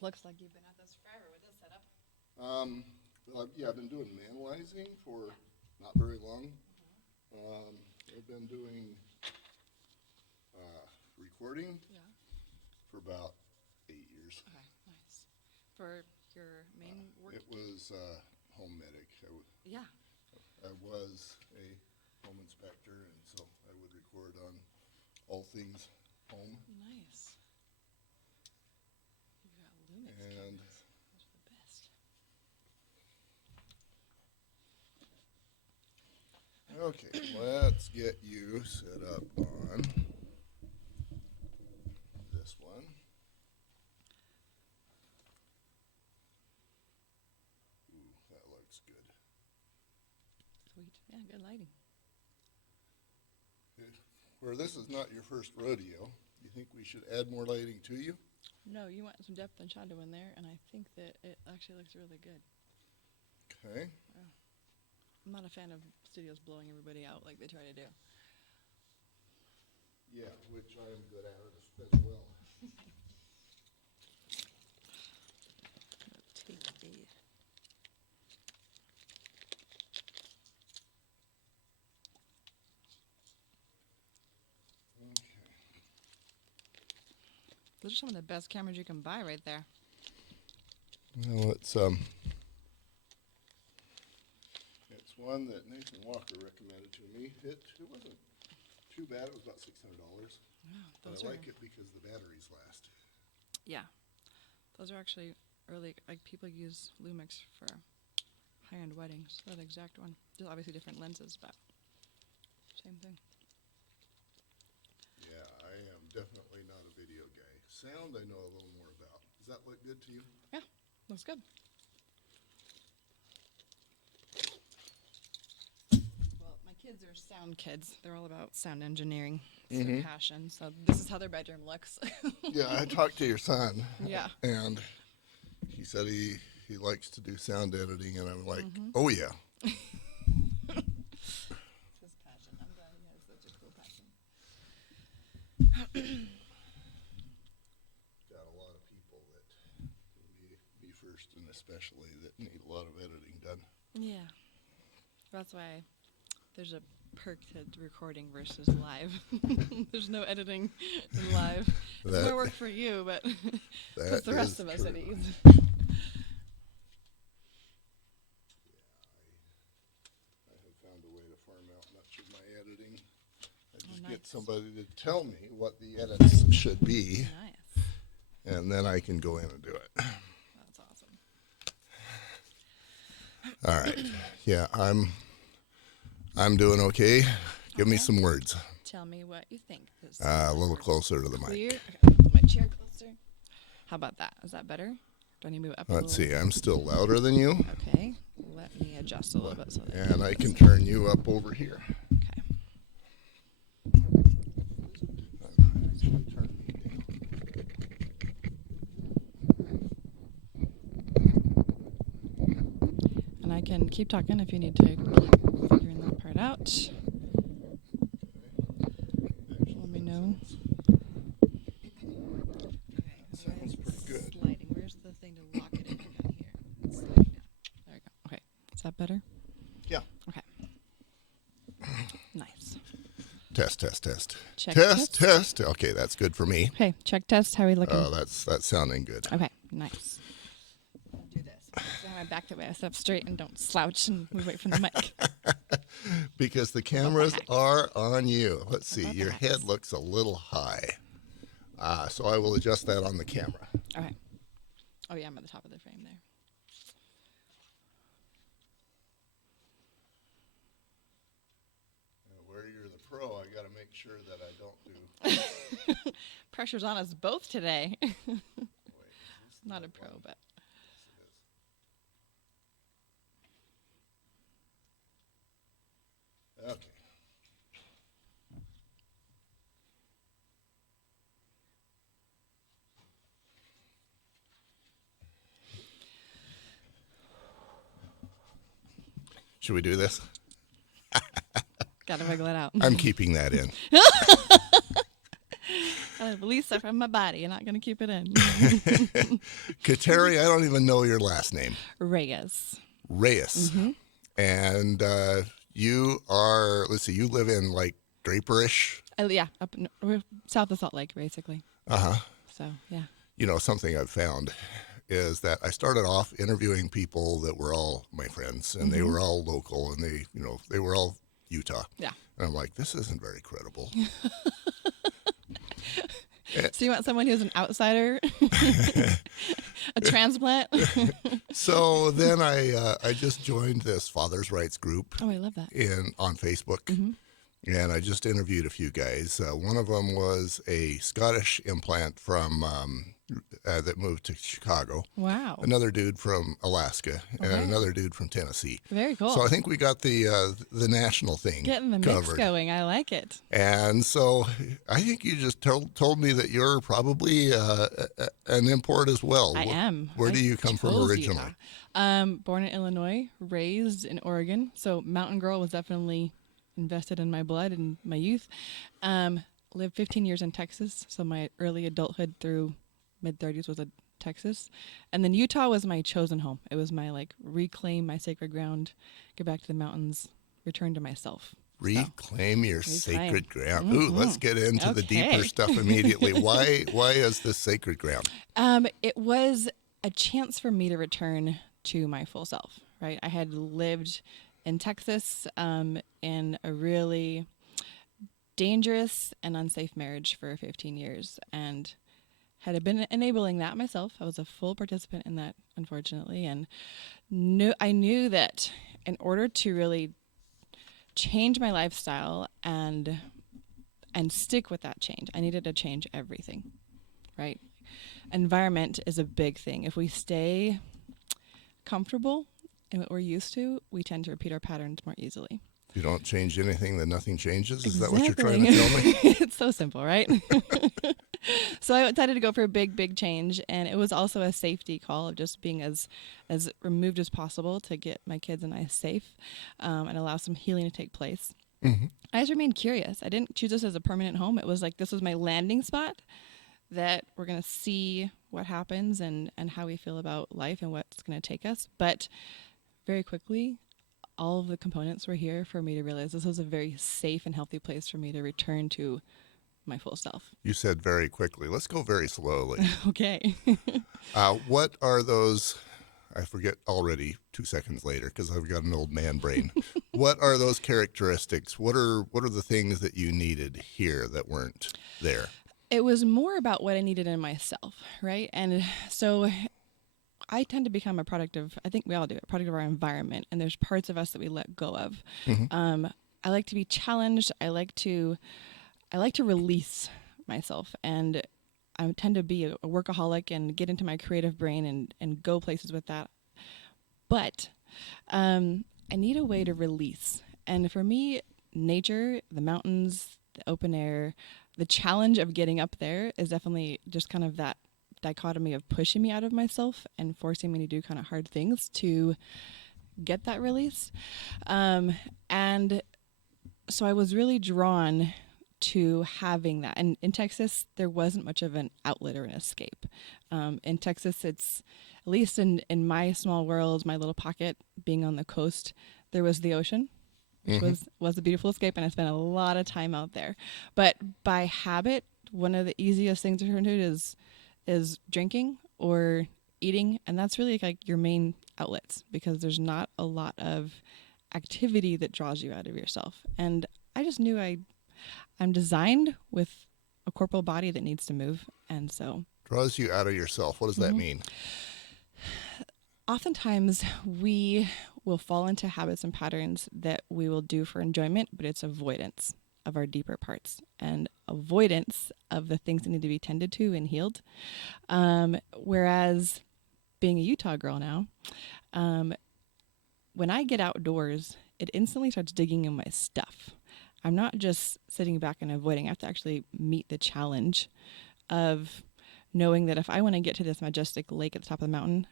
Looks like you've been at this forever with this setup. Um, yeah, I've been doing manualizing for not very long. I've been doing recording Yeah. for about 8 years. Okay, nice. For your main work? It was home medic. Yeah. I was a home inspector, and so I would record on all things home. Nice. You've got Lumix And cameras. Those are the best. okay, let's get you set up on this one. Ooh, that looks good. Sweet. Yeah, good lighting. Where this is not your first rodeo, you think we should add more lighting to you? No, you want some depth and shadow in there, and I think that it actually looks really good. Okay. I'm not a fan of studios blowing everybody out like they try to do. Yeah, which I am good at as well. Take a Okay. Those are some of the best cameras you can buy right there. Well, it's one that Nathan Walker recommended to me. It wasn't too bad. It was about $600. Yeah, But those I are, like it because the batteries last. yeah, those are actually early, like people use Lumix for high-end weddings. They're the exact one. Just obviously different lenses, but same thing. Yeah, I am definitely not a video guy. Sound I know a little more about. Does that look good to you? Yeah, looks good. Well, my kids are sound kids. They're all about sound engineering. It's their passion. So this is how their bedroom looks. Yeah, I talked to your son. Yeah. And he said he likes to do sound editing, and I'm like, oh yeah. It's his passion. I'm glad he has such a cool passion. Got a lot of people that, me first and especially, that need a lot of editing done. Yeah. That's why there's a perk to recording versus live. There's no editing in live. It's more work for you, but puts the rest of us at ease. I have found a way to farm out much of my editing. I just get somebody to tell me what the edits should be, Nice. and then I can go in and do it. That's awesome. All right. Yeah, I'm doing okay. Give me some words. Tell me what you think. A little closer to the Clear? mic. Okay, put my chair closer. How about that? Is that better? Do I need to move up a Let's little? see. I'm still louder than you, Okay. Let me adjust a little bit so that and I can turn you up over here. Okay. And I can keep talking if you need to keep figuring that part out. Let me know. Sounds pretty good. Sliding. Where's the thing to lock it in down here? It's sliding down. There we go. Okay. Is that better? Yeah. Okay. Nice. Test, test, test. Check, test, test. test. Okay, that's good for me. Okay. Check test. How are we looking? Oh, that's sounding good. Okay. Nice. Do this. So my back that way. I sit up straight and don't slouch and move away from the mic. Because the cameras are on you. Let's see. About the Your hacks? head looks a little high. So I will adjust that on the camera. Okay. Oh yeah, I'm at the top of the frame there. Where you're the pro, I got to make sure that I don't do. Pressure's on us both today. Wait, is this Not the a pro, one? but Yes, it is. Okay. Should we do this? gotta wiggle it out. I'm keeping that in. I gotta release it from my body. You're not gonna keep it in. Kateri, I don't even know your last name. Reyes. Reyes. Mm-hmm. And you are, let's see, you live in like Draperish? Yeah, we're south of Salt Lake, basically. Uh-huh. So, yeah. You know, something I've found is that I started off interviewing people that were all my friends, and they were all local, and they were all Utah. Yeah. And I'm like, this isn't very credible. So you want someone who's an outsider? A transplant? So then I just joined this Father's Rights group. Oh, I love that. On Facebook. And I just interviewed a few guys. One of them was a Scottish implant from that moved to Chicago. Wow. Another dude from Alaska, and Okay. another dude from Tennessee. Very cool. So I think we got the national thing Getting the covered. mix going. I like it. And so I think you just told me that you're probably an import as well. I am. Where do you come from originally? Born in Illinois, raised in Oregon. So Mountain Girl was definitely invested in my blood and my youth. Lived 15 years in Texas. So my early adulthood through mid-30s was in Texas. And then Utah was my chosen home. It was my reclaim my sacred ground, get back to the mountains, return to myself. Reclaim your sacred ground. Ooh, let's get into the deeper stuff immediately. Why is this sacred ground? It was a chance for me to return to my full self, right? I had lived in Texas in a really dangerous and unsafe marriage for 15 years and had been enabling that myself. I was a full participant in that, unfortunately, and I knew that in order to really change my lifestyle and stick with that change, I needed to change everything, right? Environment is a big thing. If we stay comfortable in what we're used to, we tend to repeat our patterns more easily. If you don't change anything, then nothing changes? Is Exactly. that what you're trying to tell me? It's so simple, right? So I decided to go for a big change, and it was also a safety call of just being as removed as possible to get my kids and I safe and allow some healing to take place. Mm-hmm. I just remained curious. I didn't choose this as a permanent home. It was like this was my landing spot that we're going to see what happens and how we feel about life and what's going to take us. But very quickly, all of the components were here for me to realize this was a very safe and healthy place for me to return to my full self. You said very quickly. Let's go very slowly. Okay. What are those? I forget already 2 seconds later because I've got an old man brain. What are those characteristics? What are the things that you needed here that weren't there? It was more about what I needed in myself, right? And so I tend to become a product of, I think we all do, a product of our environment, and there's parts of us that we let go of. Mm-hmm. I like to be challenged. I like to release myself, and I tend to be a workaholic and get into my creative brain and go places with that. But I need a way to release. And for me, nature, the mountains, the open air, the challenge of getting up there is definitely just kind of that dichotomy of pushing me out of myself and forcing me to do kind of hard things to get that release. And so I was really drawn to having that. And in Texas, there wasn't much of an outlet or an escape. In Texas, it's, at least in my small world, my little pocket, being on the coast, there was the ocean, which was a beautiful escape, and I spent a lot of time out there. But by habit, one of the easiest things to turn to is drinking or eating, and that's really like your main outlets because there's not a lot of activity that draws you out of yourself. And I just knew I'm designed with a corporal body that needs to move, and so Draws you out of yourself. What does that mean? Oftentimes we will fall into habits and patterns that we will do for enjoyment, but it's avoidance of our deeper parts and avoidance of the things that need to be tended to and healed. Whereas being a Utah girl now, when I get outdoors, it instantly starts digging in my stuff. I'm not just sitting back and avoiding. I have to actually meet the challenge of knowing that if I want to get to this majestic lake at the top of the mountain,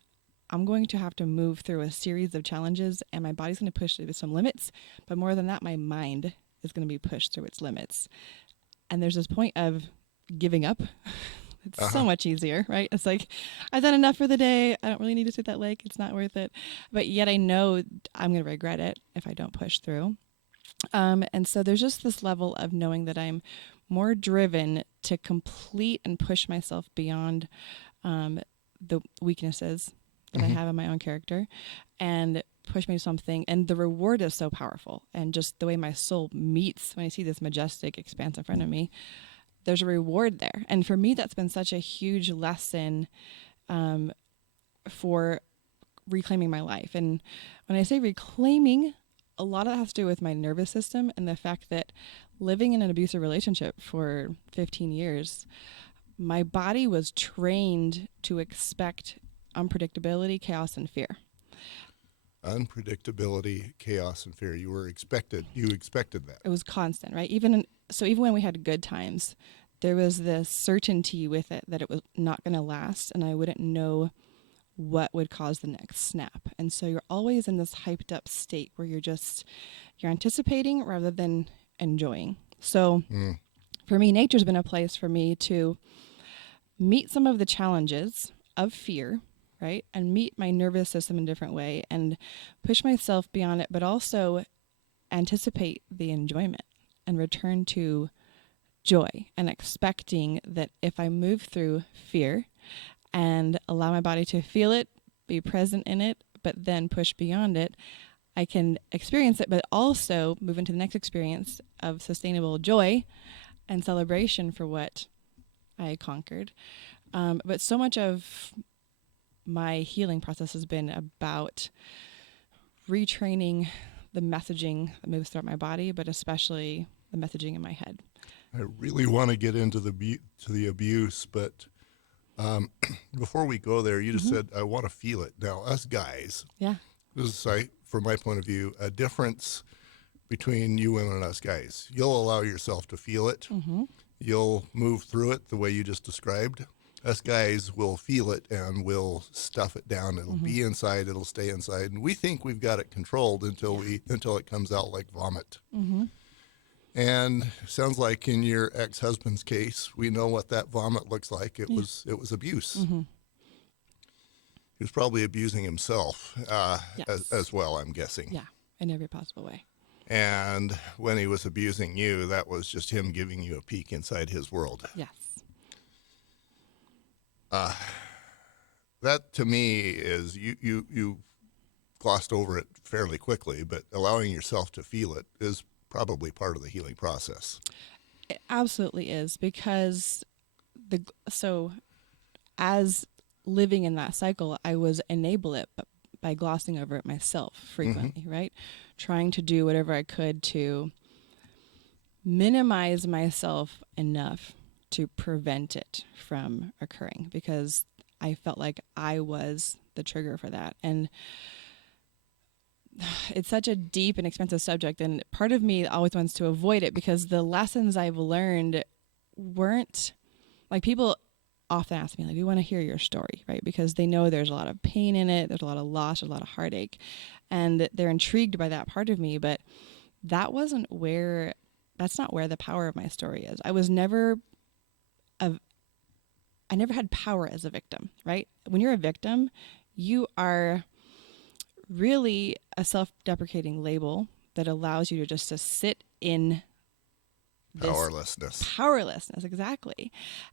I'm going to have to move through a series of challenges, and my body's going to push through some limits. But more than that, my mind is going to be pushed through its limits. And there's this point of giving up. It's so much easier, right? It's like, I've done enough for the day. I don't really need to see that lake. It's not worth it. But yet I know I'm going to regret it if I don't push through. And so there's just this level of knowing that I'm more driven to complete and push myself beyond the weaknesses that I have in my own character and push me to something. And the reward is so powerful. And just the way my soul meets when I see this majestic expanse in front of me, there's a reward there. And for me, that's been such a huge lesson for reclaiming my life. And when I say reclaiming, a lot of that has to do with my nervous system and the fact that living in an abusive relationship for 15 years, my body was trained to expect unpredictability, chaos, and fear. Unpredictability, chaos, and fear. You expected that. It was constant, right? Even when we had good times, there was this certainty with it that it was not going to last and I wouldn't know what would cause the next snap. And so you're always in this hyped up state where you're anticipating rather than enjoying. So for me, nature's been a place for me to meet some of the challenges of fear, right? And meet my nervous system in a different way and push myself beyond it, but also anticipate the enjoyment and return to joy and expecting that if I move through fear and allow my body to feel it, be present in it, but then push beyond it, I can experience it, but also move into the next experience of sustainable joy and celebration for what I conquered. But so much of my healing process has been about retraining the messaging that moves throughout my body, but especially the messaging in my head. I really want to get into the abuse, but before we go there, you just said, I want to feel it. Now, us guys, this is, from my point of view, a difference between you women and us guys. You'll allow yourself to feel it. You'll move through it the way you just described. Us guys will feel it and we'll stuff it down. It'll be inside. It'll stay inside. And we think we've got it controlled until it comes out like vomit. And sounds like in your ex-husband's case, we know what that vomit looks like. It was abuse. He was probably abusing himself as well, I'm guessing. Yeah, in every possible way. And when he was abusing you, that was just him giving you a peek inside his world. Yes. That to me is, you glossed over it fairly quickly, but allowing yourself to feel it is probably part of the healing process. It absolutely is, because as living in that cycle, I was enable it by glossing over it myself frequently, right? Trying to do whatever I could to minimize myself enough to prevent it from occurring, because I felt like I was the trigger for that. And it's such a deep and expensive subject, and part of me always wants to avoid it because the lessons I've learned weren't, like, people often ask me, like, we want to hear your story, right? Because they know there's a lot of pain in it, there's a lot of loss, there's a lot of heartache, and they're intrigued by that part of me, but that's not where the power of my story is. I never had power as a victim, right? When you're a victim, you are really a self-deprecating label that allows you to sit in this powerlessness, exactly.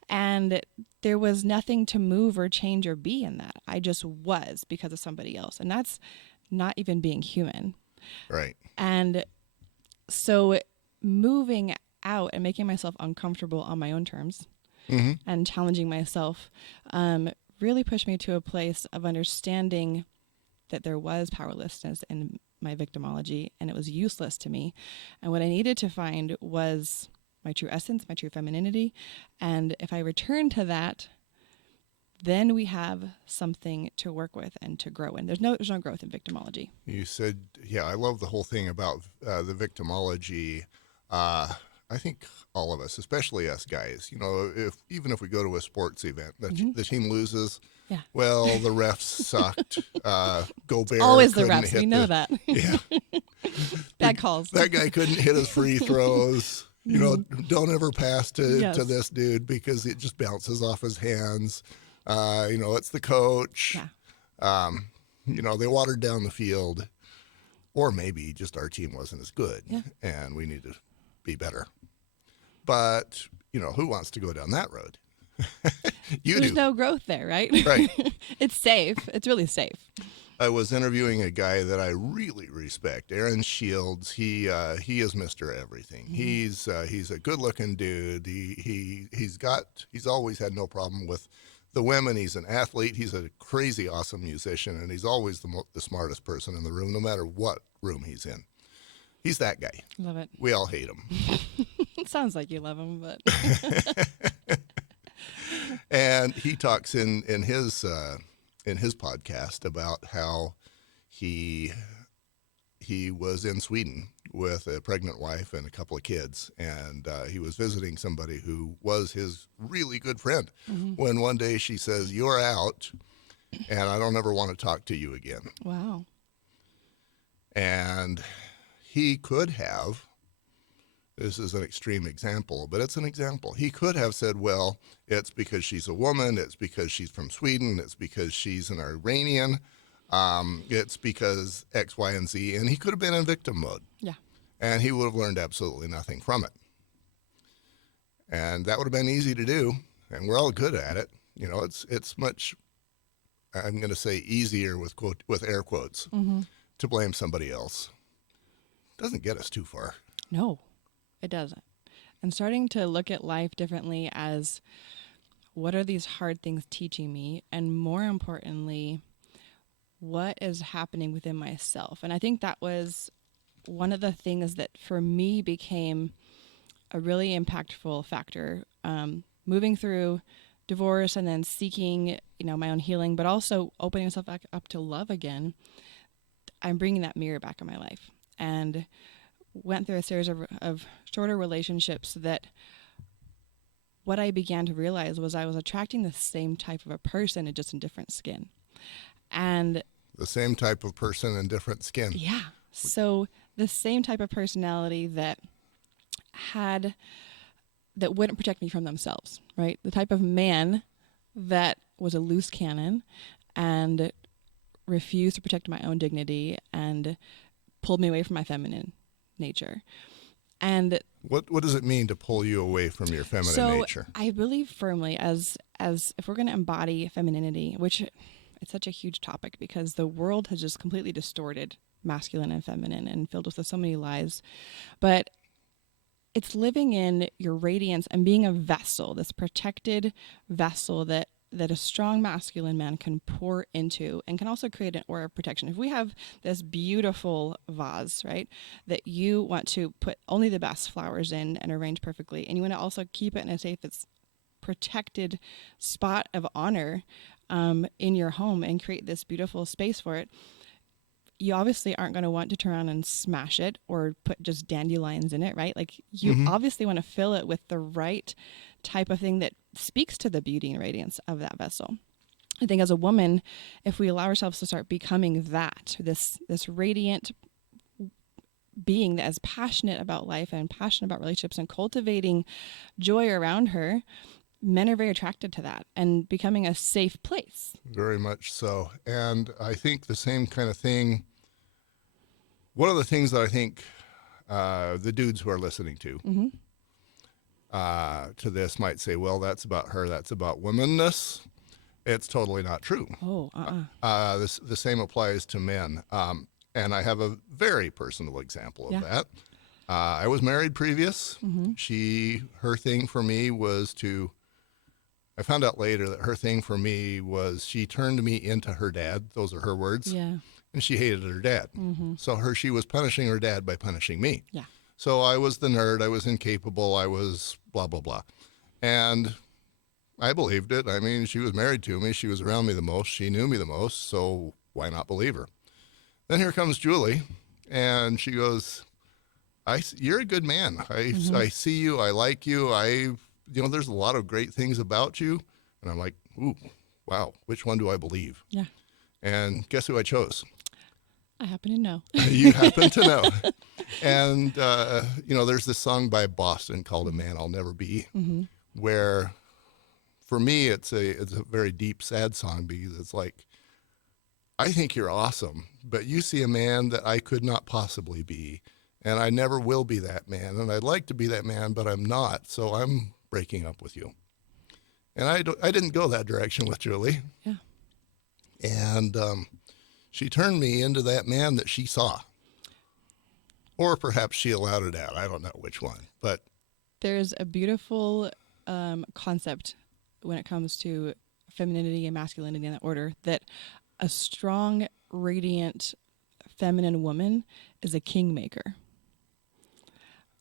And there was nothing to move or change or be in that. I just was because of somebody else. And that's not even being human. Right. And so moving out and making myself uncomfortable on my own terms and challenging myself really pushed me to a place of understanding that there was powerlessness in my victimology and it was useless to me. And what I needed to find was my true essence, my true femininity. And if I return to that, then we have something to work with and to grow in. There's no growth in victimology. You said, I love the whole thing about the victimology. I think all of us, especially us guys, even if we go to a sports event, the team loses, well, the refs sucked. Gobert always the refs. We know that. Yeah. Bad calls. That guy couldn't hit his free throws. You know, don't ever pass to Yes. this dude because it just bounces off his hands. You know, it's the coach. Yeah. You know, they watered down the field, or maybe just our team wasn't as good, Yeah. and we need to be better. But you know, who wants to go down that road? You There's do. no growth there, right? Right. It's safe. It's really safe. I was interviewing a guy that I really respect, Aaron Shields. He is Mr. Everything. He's a good-looking dude. He's always had no problem with the women. He's an athlete. He's a crazy awesome musician, and he's always the smartest person in the room, no matter what room he's in. He's that guy. Love it. We all hate him. It sounds like you love him, but And he talks in his podcast about how he was in Sweden with a pregnant wife and a couple of kids, and he was visiting somebody who was his really good friend. When one day she says, "You're out, and I don't ever want to talk to you again." wow. And he could have. This is an extreme example, but it's an example. He could have said, well, it's because she's a woman. It's because she's from Sweden. It's because she's an Iranian. It's because X, Y, and Z. And he could have been in victim mode. Yeah. And he would have learned absolutely nothing from it. And that would have been easy to do. And we're all good at it. You know, it's much, I'm going to say easier with air quotes, to blame somebody else. Doesn't get us too far. No, it doesn't. And starting to look at life differently as what are these hard things teaching me? And more importantly, what is happening within myself? And I think that was one of the things that for me became a really impactful factor. Moving through divorce and then seeking, my own healing, but also opening myself back up to love again. I'm bringing that mirror back in my life, and went through a series of shorter relationships that what I began to realize was I was attracting the same type of a person, just in different skin. And the same type of person in different skin. Yeah. So the same type of personality that wouldn't protect me from themselves, right? The type of man that was a loose cannon and refused to protect my own dignity and pulled me away from my feminine nature. And what does it mean to pull you away from your feminine nature? I believe firmly as if we're going to embody femininity, which it's such a huge topic because the world has just completely distorted masculine and feminine and filled us with so many lies. But it's living in your radiance and being a vessel, this protected vessel that a strong masculine man can pour into and can also create an aura of protection. If we have this beautiful vase, right, that you want to put only the best flowers in and arrange perfectly, and you want to also keep it in a safe, it's protected spot of honor in your home and create this beautiful space for it, you obviously aren't going to want to turn around and smash it or put just dandelions in it, right? Like you obviously want to fill it with the right type of thing that speaks to the beauty and radiance of that vessel. I think as a woman, if we allow ourselves to start becoming this radiant being that is passionate about life and passionate about relationships and cultivating joy around her, men are very attracted to that and becoming a safe place. Very much so. And I think the same kind of thing, one of the things that I think the dudes who are listening to this might say, well, that's about her, that's about womanness. It's totally not true. Oh, the same applies to men. And I have a very personal example of that. I was married previous. Her thing for me was I found out later that her thing for me was she turned me into her dad. Those are her words. Yeah. And she hated her dad. So she was punishing her dad by punishing me. Yeah. So I was the nerd. I was incapable. I was blah, blah, blah. And I believed it. I mean, she was married to me. She was around me the most. She knew me the most. So why not believe her? Then here comes Julie. And she goes, you're a good man. I see you. I like you. There's a lot of great things about you. And I'm like, ooh, wow, which one do I believe? Yeah. And guess who I chose? I happen to know. You happen to know. And, there's this song by Boston called A Man I'll Never Be, Mm-hmm. where for me, it's a very deep, sad song because it's like, I think you're awesome, but you see a man that I could not possibly be, and I never will be that man, and I'd like to be that man, but I'm not, so I'm breaking up with you. And I didn't go that direction with Julie. Yeah. And she turned me into that man that she saw. Or perhaps she allowed it out. I don't know which one. But there's a beautiful concept when it comes to femininity and masculinity in that order, that a strong, radiant, feminine woman is a kingmaker,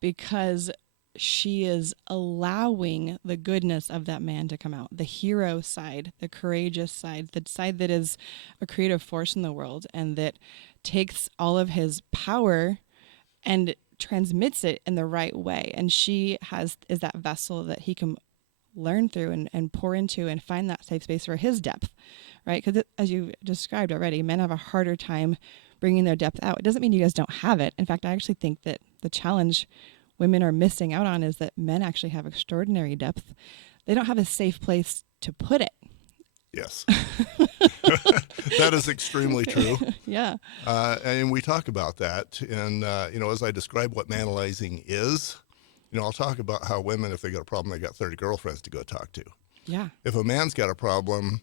because she is allowing the goodness of that man to come out, the hero side, the courageous side, the side that is a creative force in the world and that takes all of his power and transmits it in the right way. And she is that vessel that he can learn through and pour into and find that safe space for his depth, right? Because as you described already, men have a harder time bringing their depth out. It doesn't mean you guys don't have it. In fact, I actually think that the challenge women are missing out on is that men actually have extraordinary depth. They don't have a safe place to put it. yes, that is extremely true. Yeah. And we talk about that. And, as I describe what manalizing is, I'll talk about how women, if they got a problem, they got 30 girlfriends to go talk to. Yeah. If a man's got a problem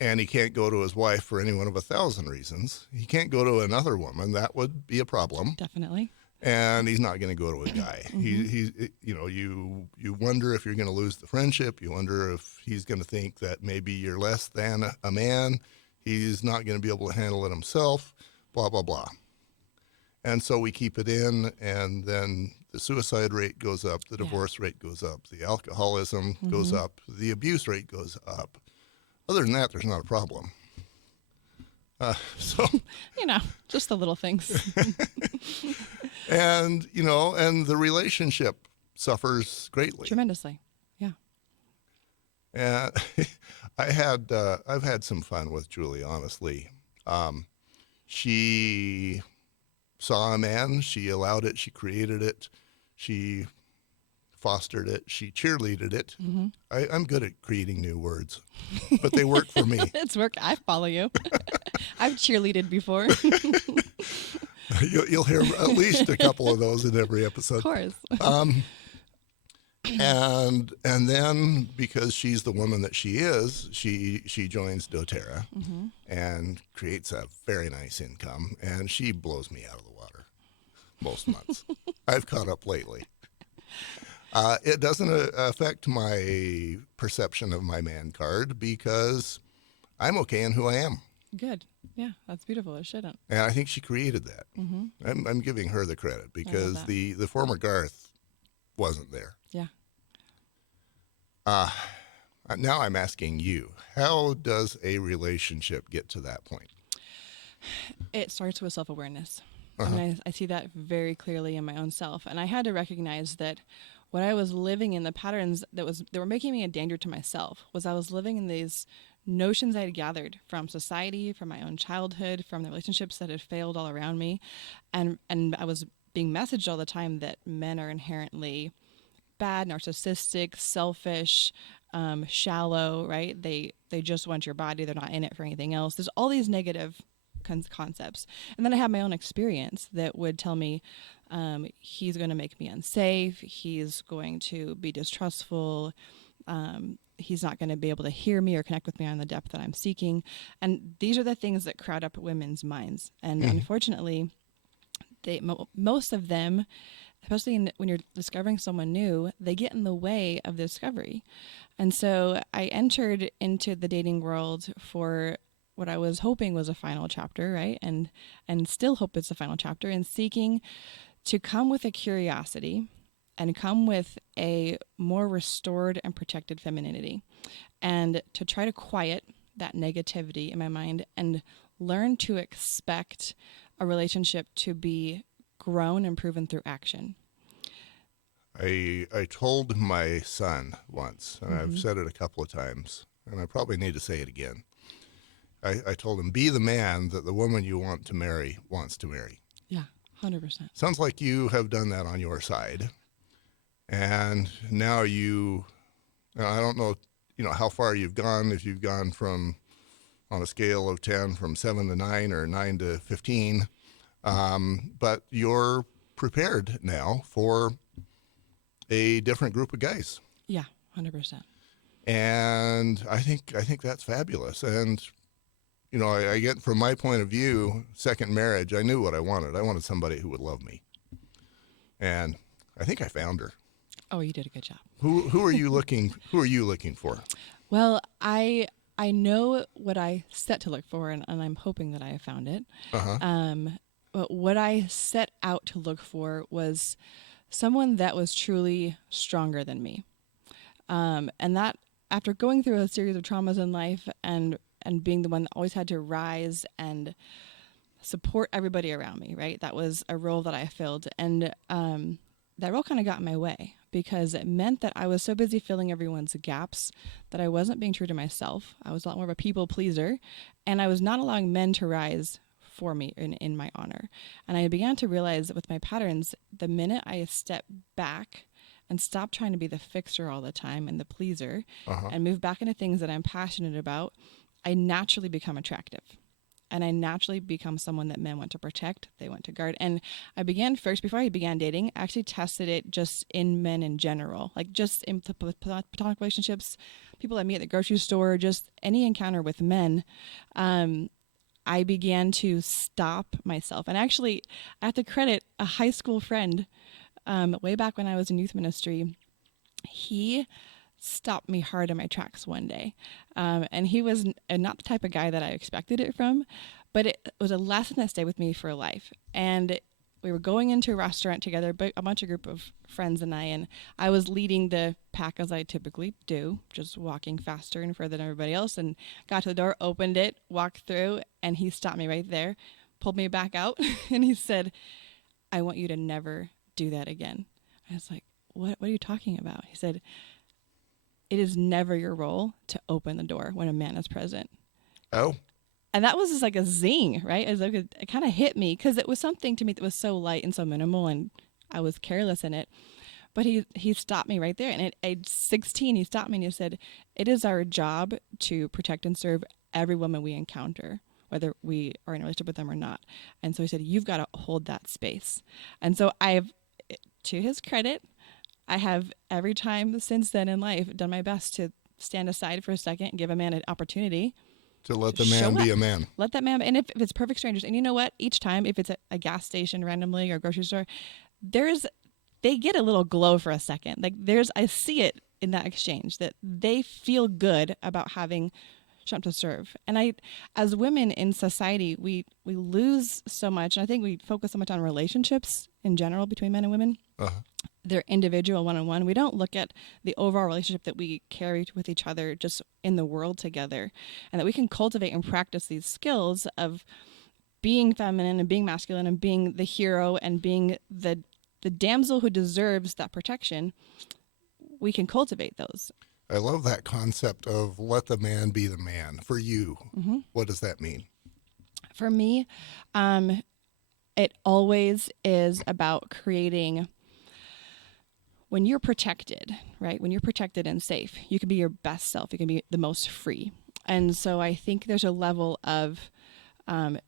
and he can't go to his wife for any one of 1,000 reasons, he can't go to another woman, that would be a problem. Definitely. And he's not going to go to a guy. You wonder if you're going to lose the friendship. You wonder if he's going to think that maybe you're less than a man. He's not going to be able to handle it himself, blah, blah, blah. And so we keep it in, and then the suicide rate goes up, the divorce rate goes up, the alcoholism goes up, the abuse rate goes up. Other than that, there's not a problem. Just the little things. And, and the relationship suffers greatly. Tremendously. Yeah. And I've had some fun with Julie, honestly. She saw a man, she allowed it, she created it, she fostered it, she cheerleaded it. Mm-hmm. I'm good at creating new words, but they work for me. It's work. I follow you. I've cheerleaded before. You'll hear at least a couple of those in every episode. Of course. And then because she's the woman that she is, she joins doTERRA and creates a very nice income, and she blows me out of the water most months. I've caught up lately. It doesn't affect my perception of my man card because I'm okay in who I am. Good. Yeah, that's beautiful. It shouldn't. And I think she created that. Mm-hmm. I'm giving her the credit because the former Garth wasn't there. Yeah. Now I'm asking you, how does a relationship get to that point? It starts with self-awareness. I mean, I see that very clearly in my own self. And I had to recognize that what I was living in, the patterns that were making me a danger to myself, was I was living in these notions I had gathered from society, from my own childhood, from the relationships that had failed all around me. And I was being messaged all the time that men are inherently bad, narcissistic, selfish, shallow, right? They just want your body. They're not in it for anything else. There's all these negative concepts. And then I had my own experience that would tell me he's going to make me unsafe. He's going to be distrustful. He's not going to be able to hear me or connect with me on the depth that I'm seeking. And these are the things that crowd up women's minds. And unfortunately, most of them, especially when you're discovering someone new, they get in the way of the discovery. And so I entered into the dating world for what I was hoping was a final chapter, right? And still hope it's a final chapter, and seeking to come with a curiosity and come with a more restored and protected femininity, and to try to quiet that negativity in my mind and learn to expect a relationship to be grown and proven through action. I told my son once, and I've said it a couple of times, and I probably need to say it again. I told him, be the man that the woman you want to marry wants to marry. Yeah, 100%. Sounds like you have done that on your side. And now I don't know, how far you've gone, if you've gone from, on a scale of 10, from 7 to 9 or 9 to 15. But you're prepared now for a different group of guys. Yeah, 100%. And I think that's fabulous. And I get, from my point of view, second marriage, I knew what I wanted. I wanted somebody who would love me. And I think I found her. Oh, you did a good job. Who are you looking for? Well, I know what I set to look for, and I'm hoping that I have found it. But what I set out to look for was someone that was truly stronger than me. And that, after going through a series of traumas in life and being the one that always had to rise and support everybody around me, right? That was a role that I filled. And that role kind of got in my way because it meant that I was so busy filling everyone's gaps that I wasn't being true to myself. I was a lot more of a people pleaser, and I was not allowing men to rise for me in my honor. And I began to realize that with my patterns, the minute I step back and stop trying to be the fixer all the time and the pleaser and move back into things that I'm passionate about, I naturally become attractive. And I naturally become someone that men want to protect, they want to guard. And I began first, before I began dating, I actually tested it just in men in general, like just in platonic relationships, people I meet at the grocery store, just any encounter with men. I began to stop myself. And actually, I have to credit a high school friend way back when I was in youth ministry. He stopped me hard in my tracks one day. And he was not the type of guy that I expected it from, but it was a lesson that stayed with me for life. And we were going into a restaurant together, a bunch of group of friends and I was leading the pack as I typically do, just walking faster and further than everybody else, and got to the door, opened it, walked through, and he stopped me right there, pulled me back out, and he said, "I want you to never do that again." I was like, what are you talking about? He said, "It is never your role to open the door when a man is present." Oh. And that was just like a zing, right? It kind of hit me because it was something to me that was so light and so minimal, and I was careless in it. But he stopped me right there. And at age 16, he stopped me and he said, "It is our job to protect and serve every woman we encounter, whether we are in a relationship with them or not." And so he said, "You've got to hold that space." And so to his credit, I have every time since then in life done my best to stand aside for a second and give a man an opportunity to let the man be a man. Let that man, and if it's perfect strangers, and you know what? Each time, if it's a gas station randomly or a grocery store, they get a little glow for a second. Like I see it in that exchange that they feel good about having shown up to serve. And as women in society, we lose so much, and I think we focus so much on relationships in general between men and women. They're individual, one-on-one. We don't look at the overall relationship that we carry with each other just in the world together, and that we can cultivate and practice these skills of being feminine and being masculine and being the hero and being the damsel who deserves that protection. We can cultivate those. I love that concept of let the man be the man. For you, what does that mean? For me, it always is about creating. When you're protected, right? When you're protected and safe, you can be your best self. You can be the most free. And so I think there's a level of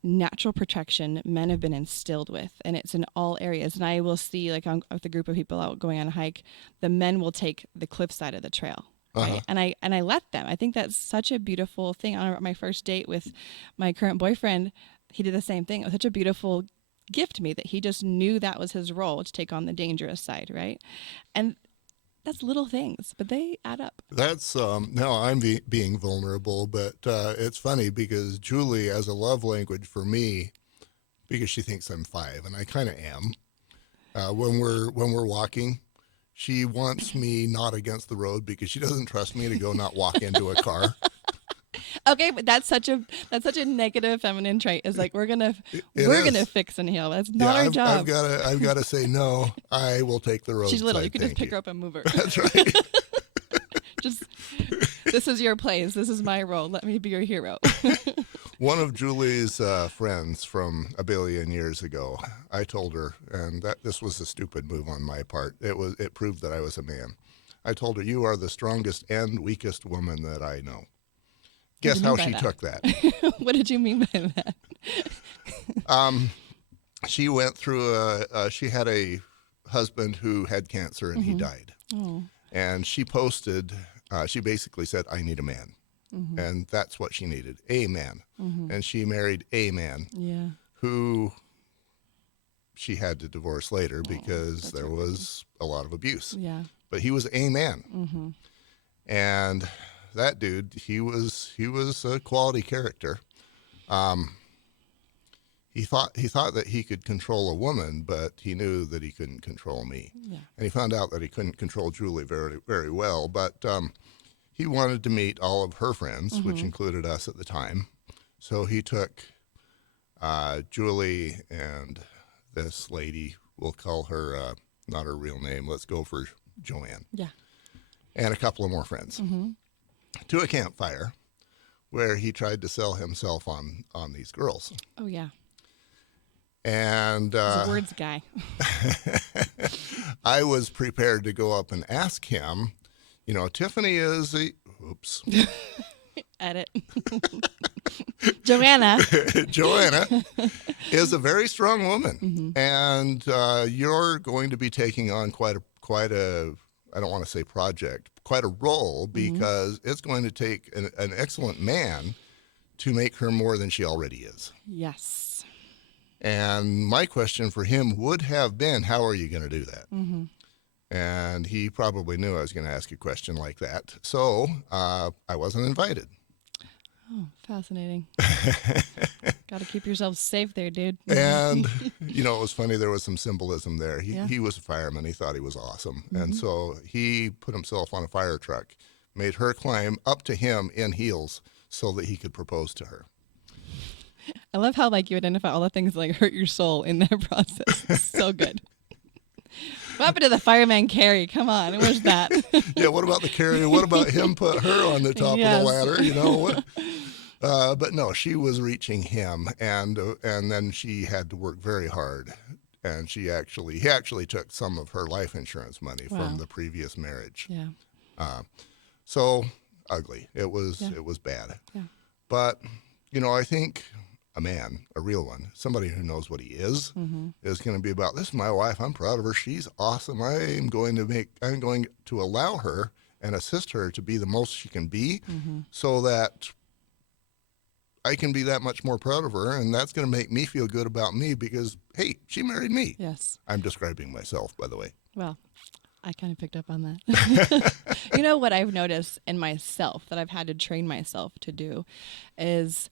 natural protection men have been instilled with, and it's in all areas. And I will see, like with a group of people out going on a hike, the men will take the cliffside of the trail. Right? And I let them. I think that's such a beautiful thing. On my first date with my current boyfriend, he did the same thing. It was such a beautiful gift to me that he just knew that was his role, to take on the dangerous side, right? And that's little things, but they add up. That's now I'm being vulnerable, but it's funny because Julie, as a love language for me, because she thinks I'm 5, and I kind of am. When we're walking, she wants me not against the road because she doesn't trust me to go not walk into a car. Okay, but that's such a negative feminine trait. Is like we're gonna fix and heal. That's not our job. I've got to say no. I will take the road. She's little. You can just pick her up and move her. That's right. Just this is your place. This is my role. Let me be your hero. One of Julie's friends from a billion years ago, I told her, and that this was a stupid move on my part. It proved that I was a man. I told her, "You are the strongest and weakest woman that I know." Guess how she took that? What did you mean by that? She went through she had a husband who had cancer and he died. Oh. And she posted, she basically said, "I need a man." And that's what she needed, a man. And she married a man who she had to divorce later because there was a lot of abuse. Yeah. But he was a man. And that dude, he was a quality character. He thought that he could control a woman, but he knew that he couldn't control me. Yeah. And he found out that he couldn't control Julie very, very well. But he wanted to meet all of her friends, which included us at the time. So he took Julie and this lady, we'll call her not her real name, let's go for Joanne. Yeah. And a couple of more friends to a campfire where he tried to sell himself on these girls. Oh, yeah. And He's a words guy. I was prepared to go up and ask him, Tiffany is oops. Edit. Joanna is a very strong woman. And you're going to be taking on quite a, I don't want to say project, quite a role, because it's going to take an excellent man to make her more than she already is. Yes. And my question for him would have been, how are you going to do that? And he probably knew I was going to ask a question like that. So I wasn't invited. Oh, fascinating. Got to keep yourself safe there, dude. And, it was funny. There was some symbolism there. He was a fireman. He thought he was awesome. And so he put himself on a fire truck, made her climb up to him in heels so that he could propose to her. I love how you identify all the things that hurt your soul in that process. It's so good. What happened to the fireman Carrie? Come on, where's that? Yeah, what about the Carrie? What about him put her on the top of the ladder? But no, she was reaching him, and then she had to work very hard, and he actually took some of her life insurance money from the previous marriage. Yeah. So ugly. It was bad. Yeah. But I think a man, a real one, somebody who knows what he is going to be about, this is my wife. I'm proud of her. She's awesome. I'm going to allow her and assist her to be the most she can be so that I can be that much more proud of her. And that's going to make me feel good about me because, hey, she married me. Yes. I'm describing myself, by the way. Well, I kind of picked up on that. What I've noticed in myself that I've had to train myself to do is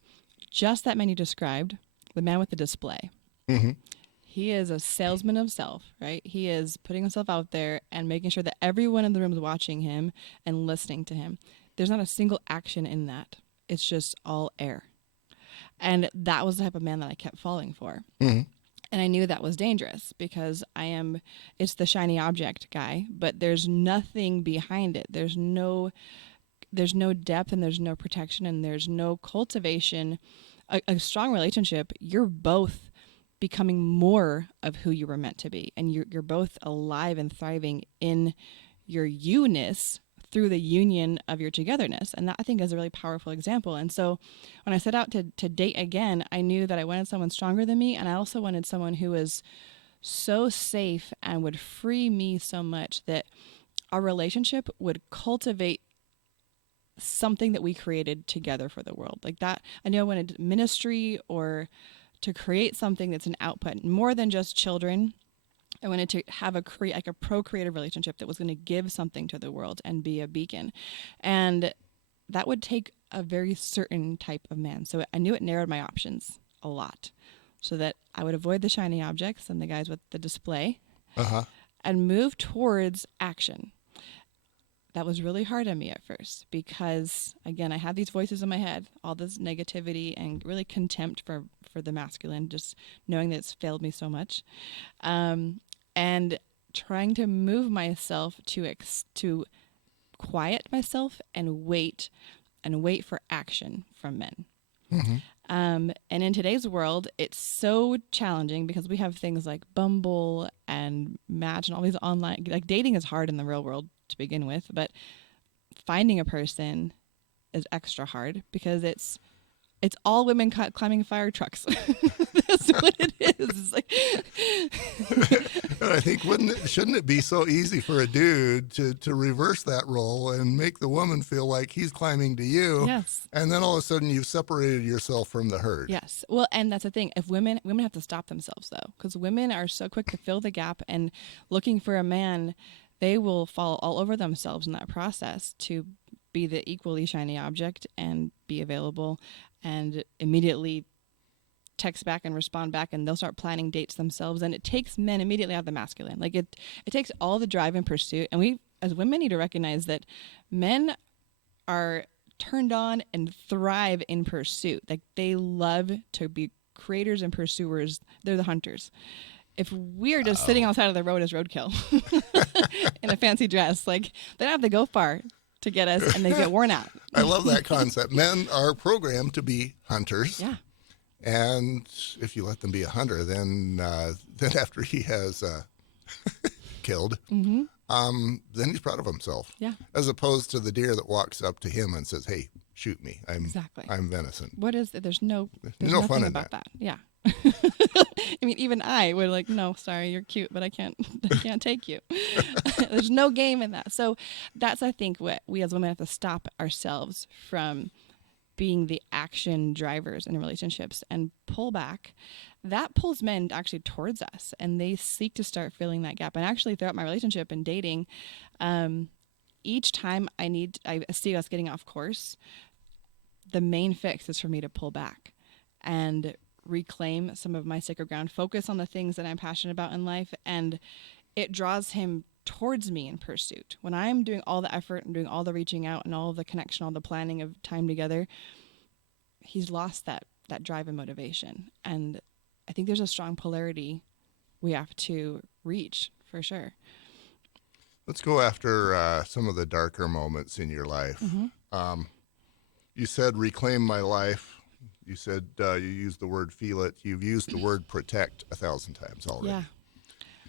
just that man you described, the man with the display. He is a salesman of self, right? He is putting himself out there and making sure that everyone in the room is watching him and listening to him. There's not a single action in that. It's just all air. And that was the type of man that I kept falling for. And I knew that was dangerous because it's the shiny object guy, but there's nothing behind it. There's no depth and there's no protection and there's no cultivation. A strong relationship, you're both becoming more of who you were meant to be. And you're both alive and thriving in your you-ness through the union of your togetherness. And that, I think, is a really powerful example. And so when I set out to date again, I knew that I wanted someone stronger than me. And I also wanted someone who was so safe and would free me so much that our relationship would cultivate something that we created together for the world. Like that, I knew I wanted ministry or to create something that's an output more than just children. I wanted to have a procreative relationship that was going to give something to the world and be a beacon. And that would take a very certain type of man. So I knew it narrowed my options a lot so that I would avoid the shiny objects and the guys with the display and move towards action. That was really hard on me at first because, again, I had these voices in my head, all this negativity and really contempt for the masculine, just knowing that it's failed me so much. And trying to move myself to quiet myself and wait for action from men. And in today's world, it's so challenging because we have things like Bumble and Match and all these online, like dating is hard in the real world to begin with, but finding a person is extra hard because it's all women climbing fire trucks. That's what it is. It's like I think shouldn't it be so easy for a dude to reverse that role and make the woman feel like he's climbing to you? Yes. And then all of a sudden you've separated yourself from the herd. Yes. Well, and that's the thing. If women have to stop themselves though, because women are so quick to fill the gap and looking for a man, they will fall all over themselves in that process to be the equally shiny object and be available and immediately text back and respond back, and they'll start planning dates themselves, and it takes men immediately out of the masculine. Like it takes all the drive and pursuit, and we as women need to recognize that men are turned on and thrive in pursuit. Like they love to be creators and pursuers. They're the hunters. If we're just sitting on the side of the road as roadkill in a fancy dress, like they don't have to go far to get us, and they get worn out. I love that concept. Men are programmed to be hunters. Yeah. And if you let them be a hunter, then after he has killed, then he's proud of himself. Yeah. As opposed to the deer that walks up to him and says, "Hey, shoot me. Exactly. I'm venison." What is it? There's no no fun in about that. Yeah. I mean, even I would like, no, sorry, you're cute, but I can't take you. There's no game in that. So that's, I think, what we as women have to stop ourselves from being the action drivers in relationships and pull back. That pulls men actually towards us, and they seek to start filling that gap. And actually, throughout my relationship and dating, each time I see us getting off course, the main fix is for me to pull back and reclaim some of my sacred ground, focus on the things that I'm passionate about in life, and it draws him towards me in pursuit. When I'm doing all the effort and doing all the reaching out and all of the connection, all the planning of time together, he's lost that drive and motivation. And I think there's a strong polarity we have to reach for sure. Let's go after some of the darker moments in your life. You said reclaim my life. You said you used the word feel it. You've used the word protect 1,000 times already.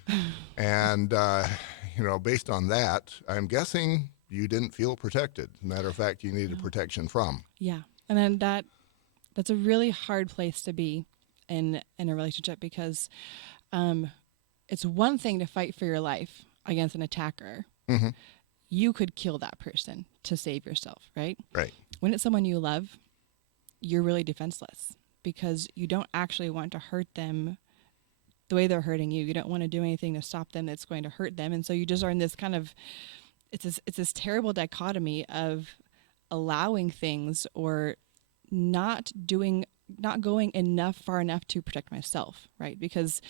Yeah. And, based on that, I'm guessing you didn't feel protected. As a matter of fact, you needed protection from. Yeah. And then that's a really hard place to be in a relationship because it's one thing to fight for your life against an attacker. Mm-hmm. You could kill that person to save yourself, right? Right. When it's someone you love, you're really defenseless because you don't actually want to hurt them the way they're hurting you. You don't want to do anything to stop them that's going to hurt them. And so you just are in this kind of, it's this terrible dichotomy of allowing things or not going far enough to protect myself, right? Because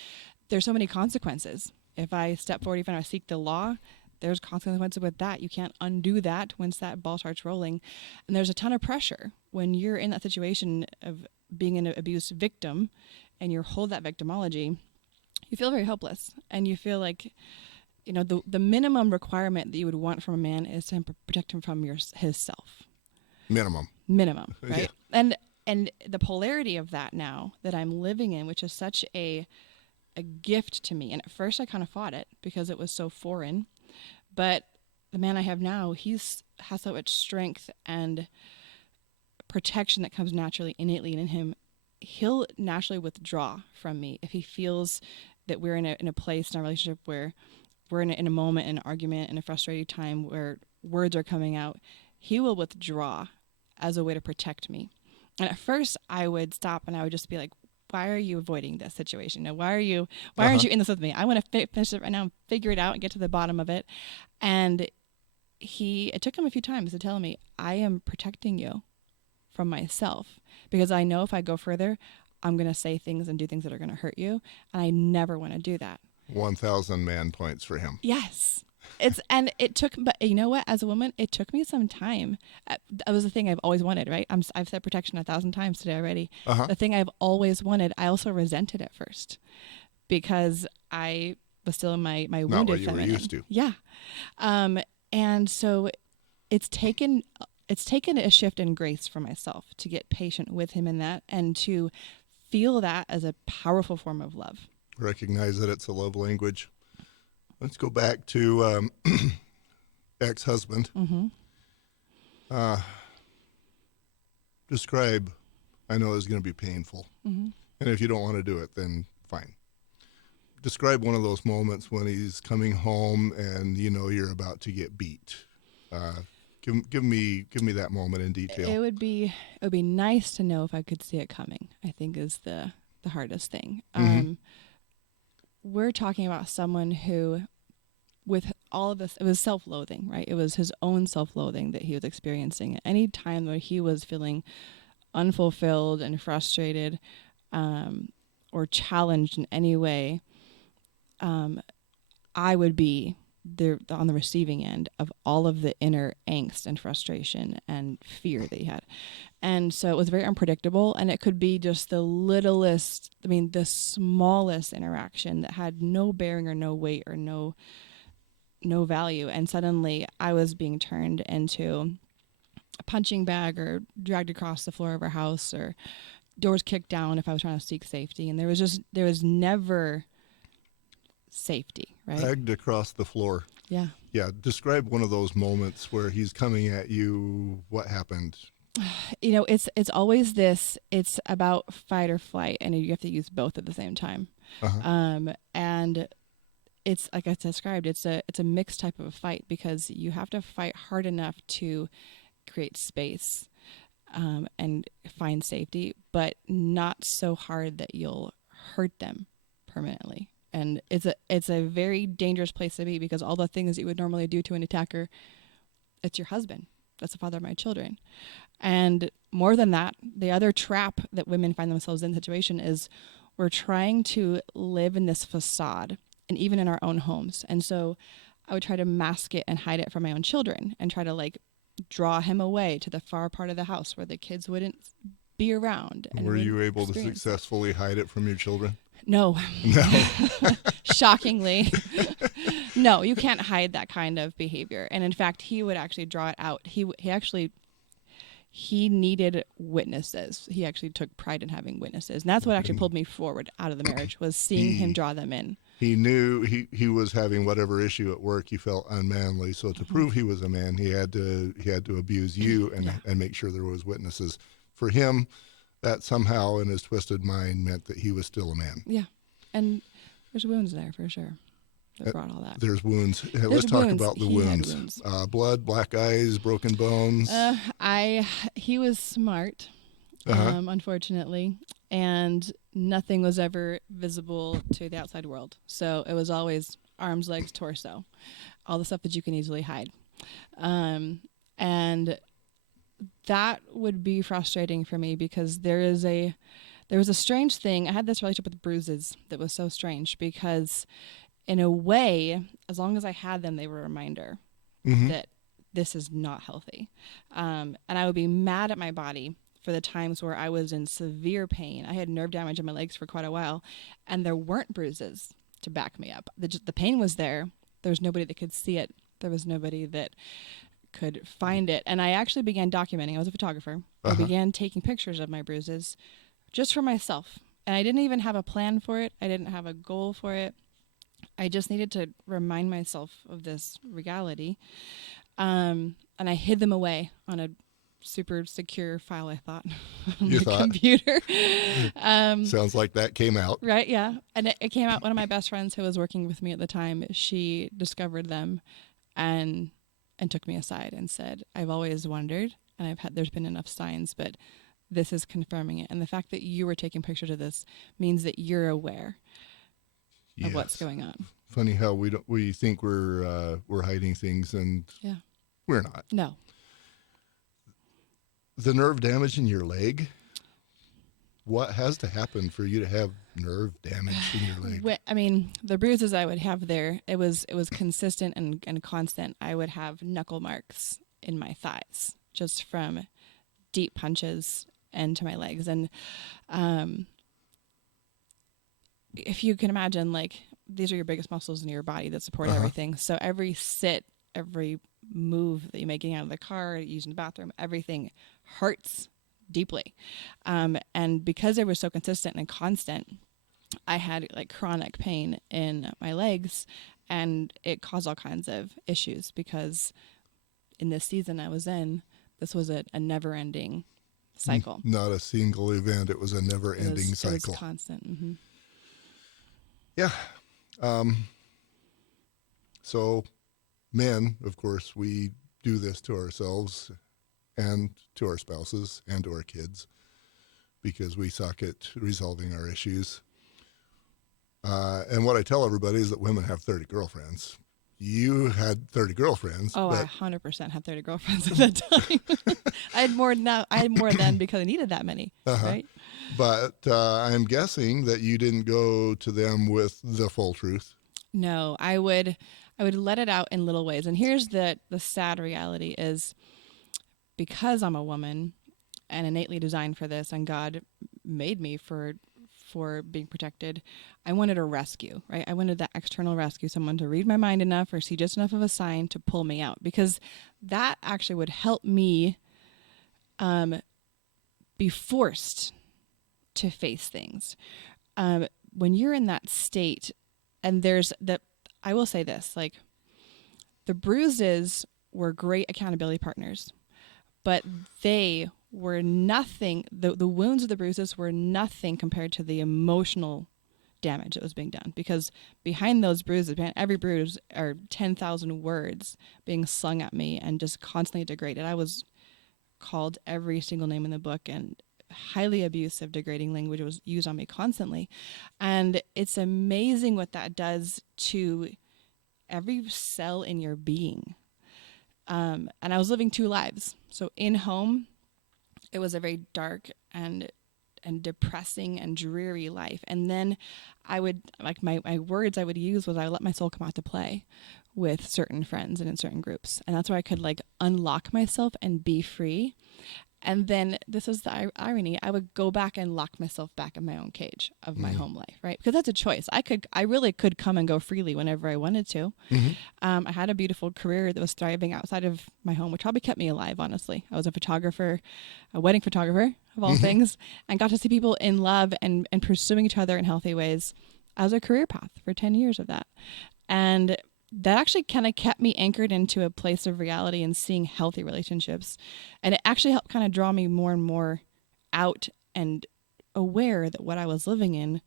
there's so many consequences. If I step forward, even if I seek the law, there's consequences with that. You can't undo that once that ball starts rolling. And there's a ton of pressure when you're in that situation of being an abuse victim and you hold that victimology. You feel very helpless, and you feel like, the minimum requirement that you would want from a man is to protect him from his self. Minimum, right? Yeah. And the polarity of that now that I'm living in, which is such a gift to me. And at first I kind of fought it because it was so foreign, but the man I have now, has so much strength and protection that comes naturally, innately in him. He'll naturally withdraw from me if he feels that we're in a place in our relationship where we're in a moment, in an argument, in a frustrated time where words are coming out. He will withdraw as a way to protect me. And at first I would stop and I would just be like, why are you avoiding this situation? Why aren't you in this with me? I want to finish it right now and figure it out and get to the bottom of it. And it took him a few times to tell me, I am protecting you from myself because I know if I go further, I'm going to say things and do things that are going to hurt you. And I never want to do that. 1,000 man points for him. Yes. But you know what? As a woman, it took me some time. That was the thing I've always wanted, right? I've said protection 1,000 times today already. Uh-huh. The thing I've always wanted, I also resented at first because I was still in my wounded feminine. Not what you were used to. Yeah. And so it's taken it's taken a shift in grace for myself to get patient with him in that and to feel that as a powerful form of love. Recognize that it's a love language. Let's go back to ex-husband. Mm-hmm. Describe, I know it's going to be painful. Mm-hmm. And if you don't want to do it, then fine. Describe one of those moments when he's coming home and you know you're about to get beat. Give me that moment in detail. It would be nice to know if I could see it coming, I think is the hardest thing. Mm-hmm. We're talking about someone who, with all of this, it was self-loathing, right? It was his own self-loathing that he was experiencing. Any time where he was feeling unfulfilled and frustrated, or challenged in any way, I would be there on the receiving end of all of the inner angst and frustration and fear that he had. And so it was very unpredictable, and it could be just the the smallest interaction that had no bearing or no weight or no value. And suddenly I was being turned into a punching bag or dragged across the floor of our house or doors kicked down if I was trying to seek safety. And there was never safety, right? Dragged across the floor. Yeah. Yeah. Describe one of those moments where he's coming at you. What happened? It's always this, it's about fight or flight, and you have to use both at the same time. Uh-huh. And it's like I described, it's a mixed type of a fight because you have to fight hard enough to create space, and find safety, but not so hard that you'll hurt them permanently. And it's a very dangerous place to be because all the things that you would normally do to an attacker, it's your husband. That's the father of my children. And more than that, the other trap that women find themselves in the situation is we're trying to live in this facade, and even in our own homes. And so I would try to mask it and hide it from my own children and try to draw him away to the far part of the house where the kids wouldn't be around. And were you able to successfully hide it from your children? No. No. Shockingly. No, you can't hide that kind of behavior. And in fact, he would actually draw it out. He needed witnesses. He actually took pride in having witnesses. And that's what actually pulled me forward out of the marriage, was seeing him draw them in. He knew he was having whatever issue at work. He felt unmanly. So to prove he was a man, he had to abuse you and make sure there was witnesses. For him, that somehow in his twisted mind meant that he was still a man. Yeah. And there's wounds there for sure that brought all that. There's wounds. Let's talk about the wounds. Blood, black eyes, broken bones. He was smart, unfortunately, and nothing was ever visible to the outside world. So it was always arms, legs, torso, all the stuff that you can easily hide. And that would be frustrating for me because there was a strange thing. I had this relationship with bruises that was so strange because in a way, as long as I had them, they were a reminder that this is not healthy. And I would be mad at my body for the times where I was in severe pain. I had nerve damage in my legs for quite a while, and there weren't bruises to back me up. The pain was there. There was nobody that could see it. There was nobody that could find it. And I actually began documenting. I was a photographer. I began taking pictures of my bruises just for myself. And I didn't even have a plan for it. I didn't have a goal for it. I just needed to remind myself of this reality. And I hid them away on a super secure file, I thought, on my computer. Sounds like that came out. Right, yeah. And it came out. One of my best friends who was working with me at the time, she discovered them and took me aside and said, I've always wondered, and there's been enough signs, but this is confirming it. And the fact that you were taking pictures of this means that you're aware of what's going on. Funny how we think we're hiding things, and we're not. No. The nerve damage in your leg. What has to happen for you to have nerve damage in your leg? The bruises I would have there, it was consistent and constant. I would have knuckle marks in my thighs just from deep punches into my legs. And if you can imagine, these are your biggest muscles in your body that support everything. So every sit, every move that you make, getting out of the car, using the bathroom, everything hurts deeply. And because they were so consistent and constant, I had like chronic pain in my legs, and it caused all kinds of issues because in this season I was in, this was a never-ending cycle. Not a single event. It was a never-ending cycle. It was constant. Mm-hmm. Yeah. So men, of course, we do this to ourselves and to our spouses and to our kids because we suck at resolving our issues. And what I tell everybody is that women have 30 girlfriends. You had 30 girlfriends. Oh, I 100% had 30 girlfriends at that time. I had more now. I had more then because I needed that many, right? But I'm guessing that you didn't go to them with the full truth. No, I would let it out in little ways. And here's the sad reality is, because I'm a woman and innately designed for this, and God made me for being protected, I wanted a rescue, right? I wanted that external rescue, someone to read my mind enough or see just enough of a sign to pull me out, because that actually would help me be forced to face things. When you're in that state, and I will say this, like, the bruises were great accountability partners, but they were nothing. The wounds of the bruises were nothing compared to the emotional damage that was being done, because behind those bruises, behind every bruise, are 10,000 words being slung at me and just constantly degraded. I was called every single name in the book, and highly abusive, degrading language was used on me constantly. And it's amazing what that does to every cell in your being. And I was living two lives. So in home, it was a very dark and depressing and dreary life. And then I would, like, my words I would use was, I would let my soul come out to play with certain friends and in certain groups. And that's where I could, like, unlock myself and be free. And then this is the irony. I would go back and lock myself back in my own cage of my home life, right? Because that's a choice. I really could come and go freely whenever I wanted to. I had a beautiful career that was thriving outside of my home, which probably kept me alive, honestly. I was a photographer, a wedding photographer of all things, and got to see people in love and pursuing each other in healthy ways as a career path for 10 years of that. And that actually kind of kept me anchored into a place of reality and seeing healthy relationships. And it actually helped kind of draw me more and more out and aware that what I was living in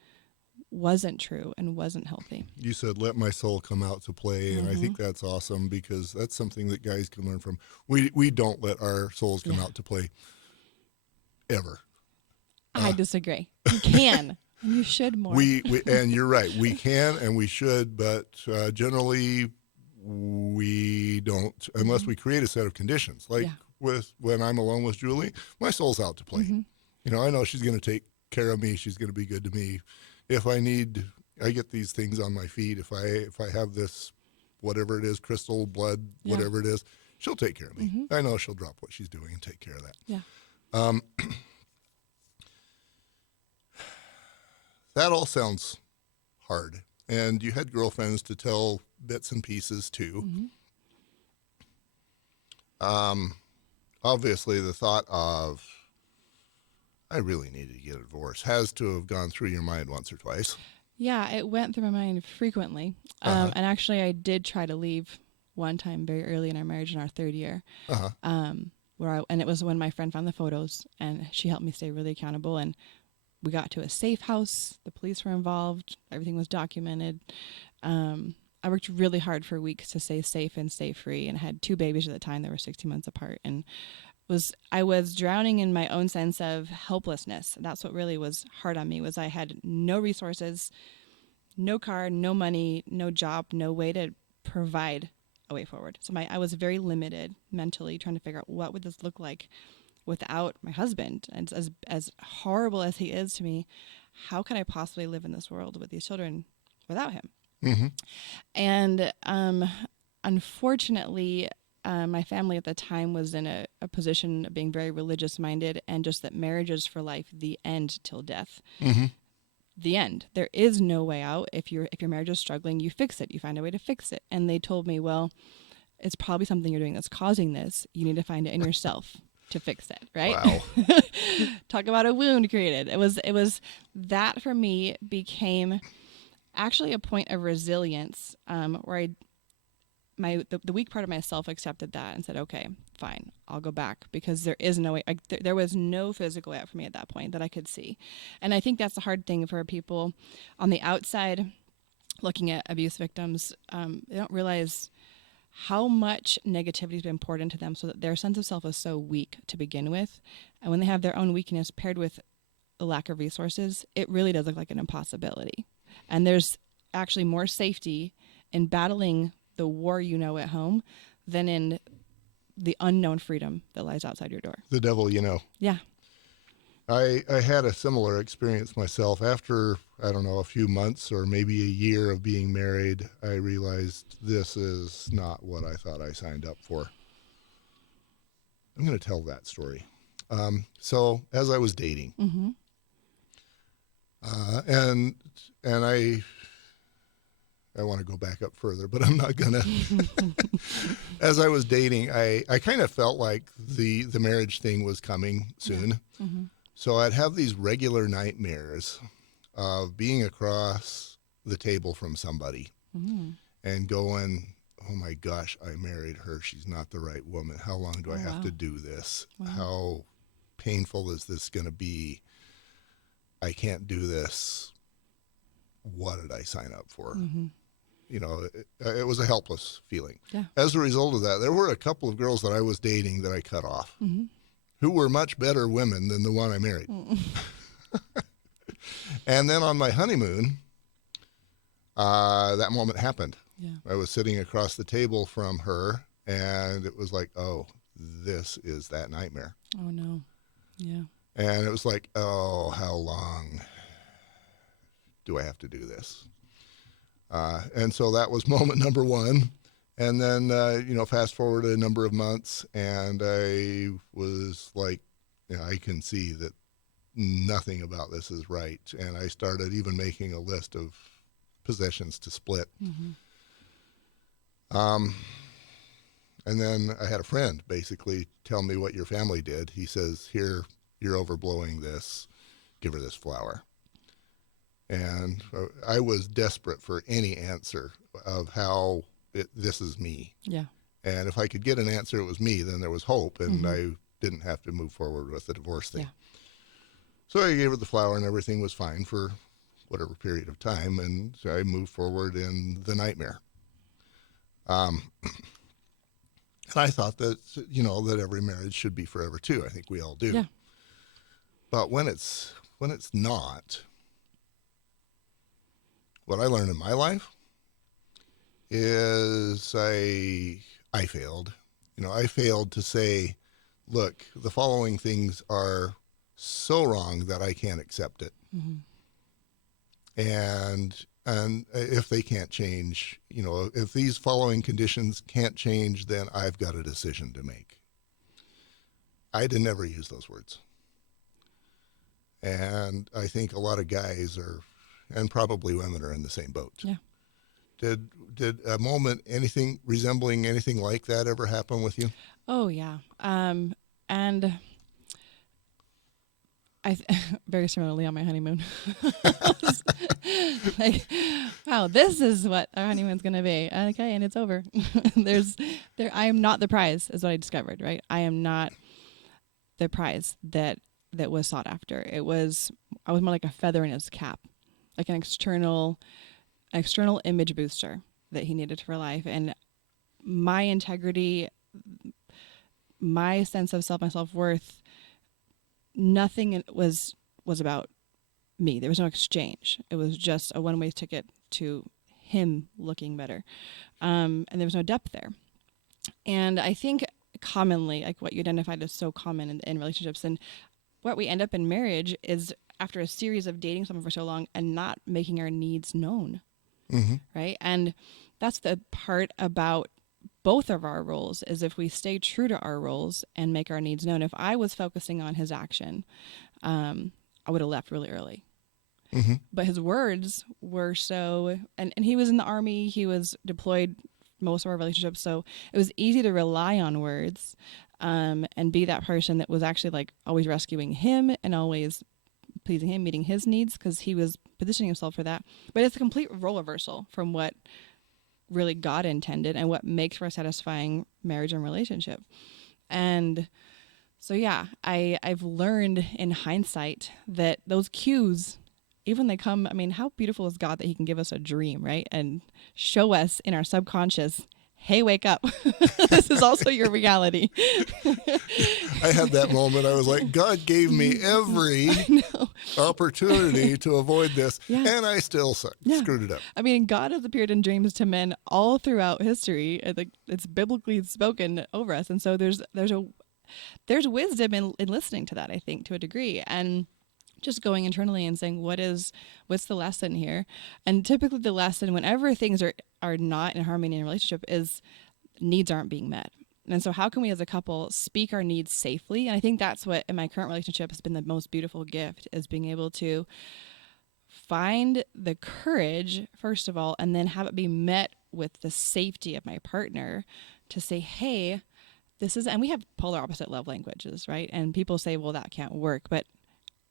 wasn't true and wasn't healthy. You said, let my soul come out to play. And I think that's awesome, because that's something that guys can learn from. We don't let our souls come out to play ever. I disagree. You can. And you should more. We and you're right. We can and we should, but generally we don't, unless we create a set of conditions. Like when I'm alone with Julie, my soul's out to play. You know, I know she's going to take care of me. She's going to be good to me. If I need, I get these things on my feet. If I have this, whatever it is, crystal, blood, whatever it is, she'll take care of me. I know she'll drop what she's doing and take care of that. Yeah. That all sounds hard. And you had girlfriends to tell bits and pieces to. Obviously, the thought of, I really need to get a divorce, has to have gone through your mind once or twice. Yeah, it went through my mind frequently. And actually, I did try to leave one time very early in our marriage, in our third year. And it was when my friend found the photos, and she helped me stay really accountable. And we got to a safe house. The police were involved. Everything was documented. I worked really hard for weeks to stay safe and stay free, and had two babies at the time that were 16 months apart. And I was drowning in my own sense of helplessness. That's what really was hard on me, was I had no resources, no car, no money, no job, no way to provide a way forward. So I was very limited mentally, trying to figure out what would this look like without my husband. And as horrible as he is to me, how can I possibly live in this world with these children without him? And unfortunately, my family at the time was in a position of being very religious minded, and just that marriage is for life, the end till death. The end. There is no way out. If your marriage is struggling, you fix it. You find a way to fix it. And they told me, well, it's probably something you're doing that's causing this. You need to find it in yourself to fix it, right? Wow. Talk about a wound created. It was that for me became actually a point of resilience, where the weak part of myself accepted that and said, okay, fine, I'll go back, because there is no way, there was no physical way out for me at that point that I could see. And I think that's the hard thing for people on the outside looking at abuse victims. They don't realize how much negativity has been poured into them, so that their sense of self is so weak to begin with. And when they have their own weakness paired with a lack of resources, it really does look like an impossibility. And there's actually more safety in battling the war at home than in the unknown freedom that lies outside your door. The devil you know. Yeah. I had a similar experience myself. After, I don't know, a few months or maybe a year of being married, I realized this is not what I thought I signed up for. I'm going to tell that story. So as I was dating, Mm-hmm. and I want to go back up further, but I'm not gonna. As I was dating, I kind of felt like the marriage thing was coming soon. Yeah. Mm-hmm. So I'd have these regular nightmares of being across the table from somebody Mm-hmm. and going, oh my gosh, I married her. She's not the right woman. How long do I have to do this? Wow. How painful is this going to be? I can't do this. What did I sign up for? Mm-hmm. It was a helpless feeling. Yeah. As a result of that, there were a couple of girls that I was dating that I cut off, Mm-hmm. who were much better women than the one I married. Mm-hmm. And then on my honeymoon, that moment happened. Yeah. I was sitting across the table from her, and it was like, oh, this is that nightmare. Oh no. Yeah. And it was like, oh, how long do I have to do this? And so that was moment number one. And then, fast forward a number of months, and I was like, I can see that nothing about this is right. And I started even making a list of possessions to split. Mm-hmm. And then I had a friend basically tell me what your family did. He says, here, you're overblowing this. Give her this flower. And I was desperate for any answer of how this is me. Yeah. And if I could get an answer, it was me, then there was hope, and Mm-hmm. I didn't have to move forward with the divorce thing. Yeah. So I gave her the flower, and everything was fine for whatever period of time, and so I moved forward in the nightmare. And I thought that, that every marriage should be forever too. I think we all do. Yeah. But when it's not, what I learned in my life is I failed. I failed to say, look, the following things are so wrong that I can't accept it. Mm-hmm. And if they can't change, if these following conditions can't change, then I've got a decision to make. I didn't ever use those words. And I think a lot of guys and probably women are in the same boat. Yeah. Did a moment, anything resembling anything like that ever happen with you? Oh yeah. And very similarly on my honeymoon. Like, wow, this is what our honeymoon's gonna be. Okay, and it's over. I am not the prize, is what I discovered, right? I am not the prize that was sought after. I was more like a feather in his cap, like an external image booster that he needed for life. And my integrity, my sense of self, my self-worth, nothing was about me. There was no exchange. It was just a one-way ticket to him looking better. And there was no depth there. And I think commonly, like what you identified as so common in relationships, and what we end up in marriage is after a series of dating someone for so long and not making our needs known. Mm-hmm. Right. And that's the part about both of our roles, is if we stay true to our roles and make our needs known. If I was focusing on his action, I would have left really early. Mm-hmm. But his words were so, and he was in the Army, he was deployed most of our relationships. So it was easy to rely on words and be that person that was actually like always rescuing him and always pleasing him, meeting his needs, because he was positioning himself for that. But it's a complete role reversal from what really God intended and what makes for a satisfying marriage and relationship. And so, yeah, I've learned in hindsight that those cues, even they come, I mean, how beautiful is God that he can give us a dream, right? And show us in our subconscious, hey, wake up. This is also your reality. I had that moment. I was like, God gave me every opportunity to avoid this, and I still screwed it up. I mean, God has appeared in dreams to men all throughout history. It's biblically spoken over us. And so there's wisdom in listening to that, I think, to a degree. And just going internally and saying, what's the lesson here? And typically the lesson, whenever things are not in harmony in a relationship, is needs aren't being met. And so how can we as a couple speak our needs safely? And I think that's what in my current relationship has been the most beautiful gift, is being able to find the courage, first of all, and then have it be met with the safety of my partner to say, hey, this is, and we have polar opposite love languages, right? And people say, well, that can't work. But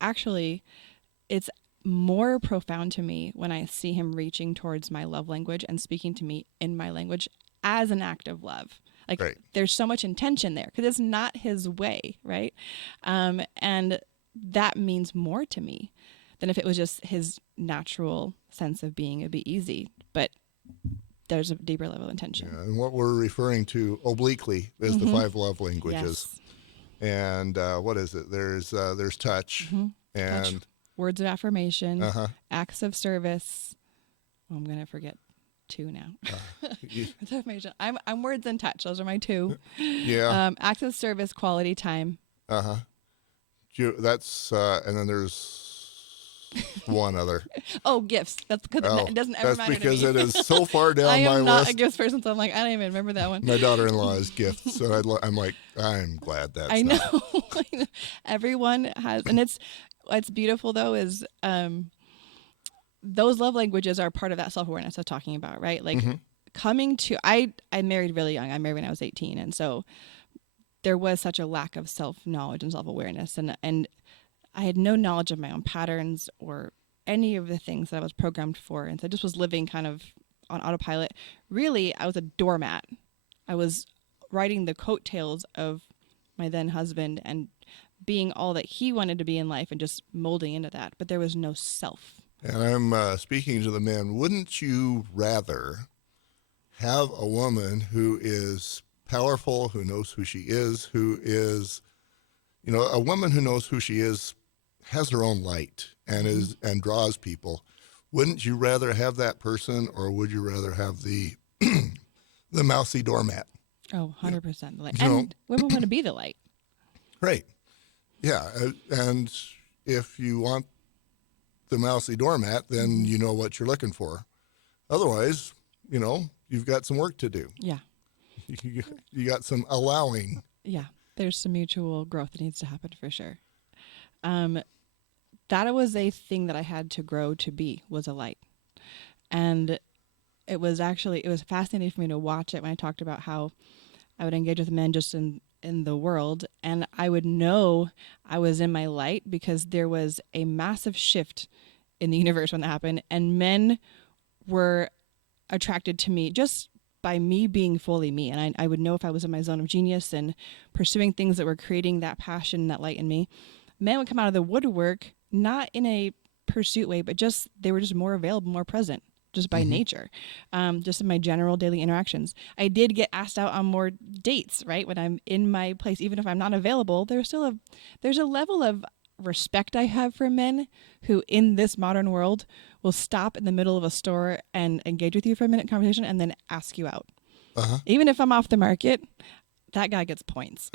actually, it's more profound to me when I see him reaching towards my love language and speaking to me in my language as an act of love. Like, right. There's so much intention there because it's not his way, right? And that means more to me than if it was just his natural sense of being. It'd be easy, but there's a deeper level of intention. Yeah, and what we're referring to obliquely is the 5 love languages. Yes. And what is it? There's touch and touch, words of affirmation, acts of service. Oh, I'm gonna forget 2 now. Words of affirmation. I'm words and touch. Those are my 2. Yeah. Acts of service, quality time. That's and then there's one other. Oh, gifts. That's because it doesn't ever matter to me. That's because it is so far down my list. I am not a gifts person, so I'm like, I don't even remember that one. My daughter-in-law is gifts, so I'm like, I'm glad that's I know. Everyone has, and it's beautiful though, is those love languages are part of that self-awareness I was talking about, right? Like coming to, I married really young. I married when I was 18, and so there was such a lack of self-knowledge and self-awareness, and I had no knowledge of my own patterns or any of the things that I was programmed for. And so I just was living kind of on autopilot. Really, I was a doormat. I was riding the coattails of my then husband and being all that he wanted to be in life and just molding into that. But there was no self. And I'm speaking to the men. Wouldn't you rather have a woman who is powerful, who knows who she is, a woman who knows who she is, has her own light and draws people? Wouldn't you rather have that person, or would you rather have the mousy doormat? Oh, 100% the light. And women want to be the light. Right. Yeah. And if you want the mousy doormat, then you know what you're looking for. Otherwise, you've got some work to do. Yeah. You got some allowing. Yeah. There's some mutual growth that needs to happen for sure. That was a thing that I had to grow to be, was a light. And it was fascinating for me to watch it when I talked about how I would engage with men just in the world. And I would know I was in my light because there was a massive shift in the universe when that happened. And men were attracted to me just by me being fully me. And I would know if I was in my zone of genius and pursuing things that were creating that passion, that light in me. Men would come out of the woodwork, not in a pursuit way, but just, they were just more available, more present, just by nature, just in my general daily interactions. I did get asked out on more dates, right? When I'm in my place, even if I'm not available, there's a level of respect I have for men who in this modern world will stop in the middle of a store and engage with you for a minute conversation and then ask you out. Even if I'm off the market, that guy gets points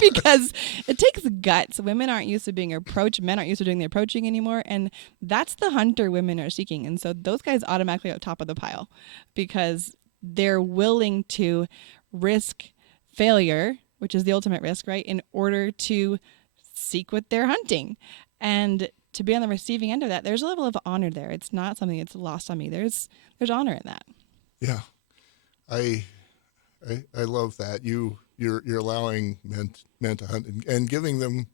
because it takes guts. Women aren't used to being approached. Men aren't used to doing the approaching anymore. And that's the hunter women are seeking. And so those guys automatically at top of the pile because they're willing to risk failure, which is the ultimate risk, right? In order to seek what they're hunting. And to be on the receiving end of that, there's a level of honor there. It's not something that's lost on me. There's honor in that. Yeah. I I love that you're allowing men to hunt and giving them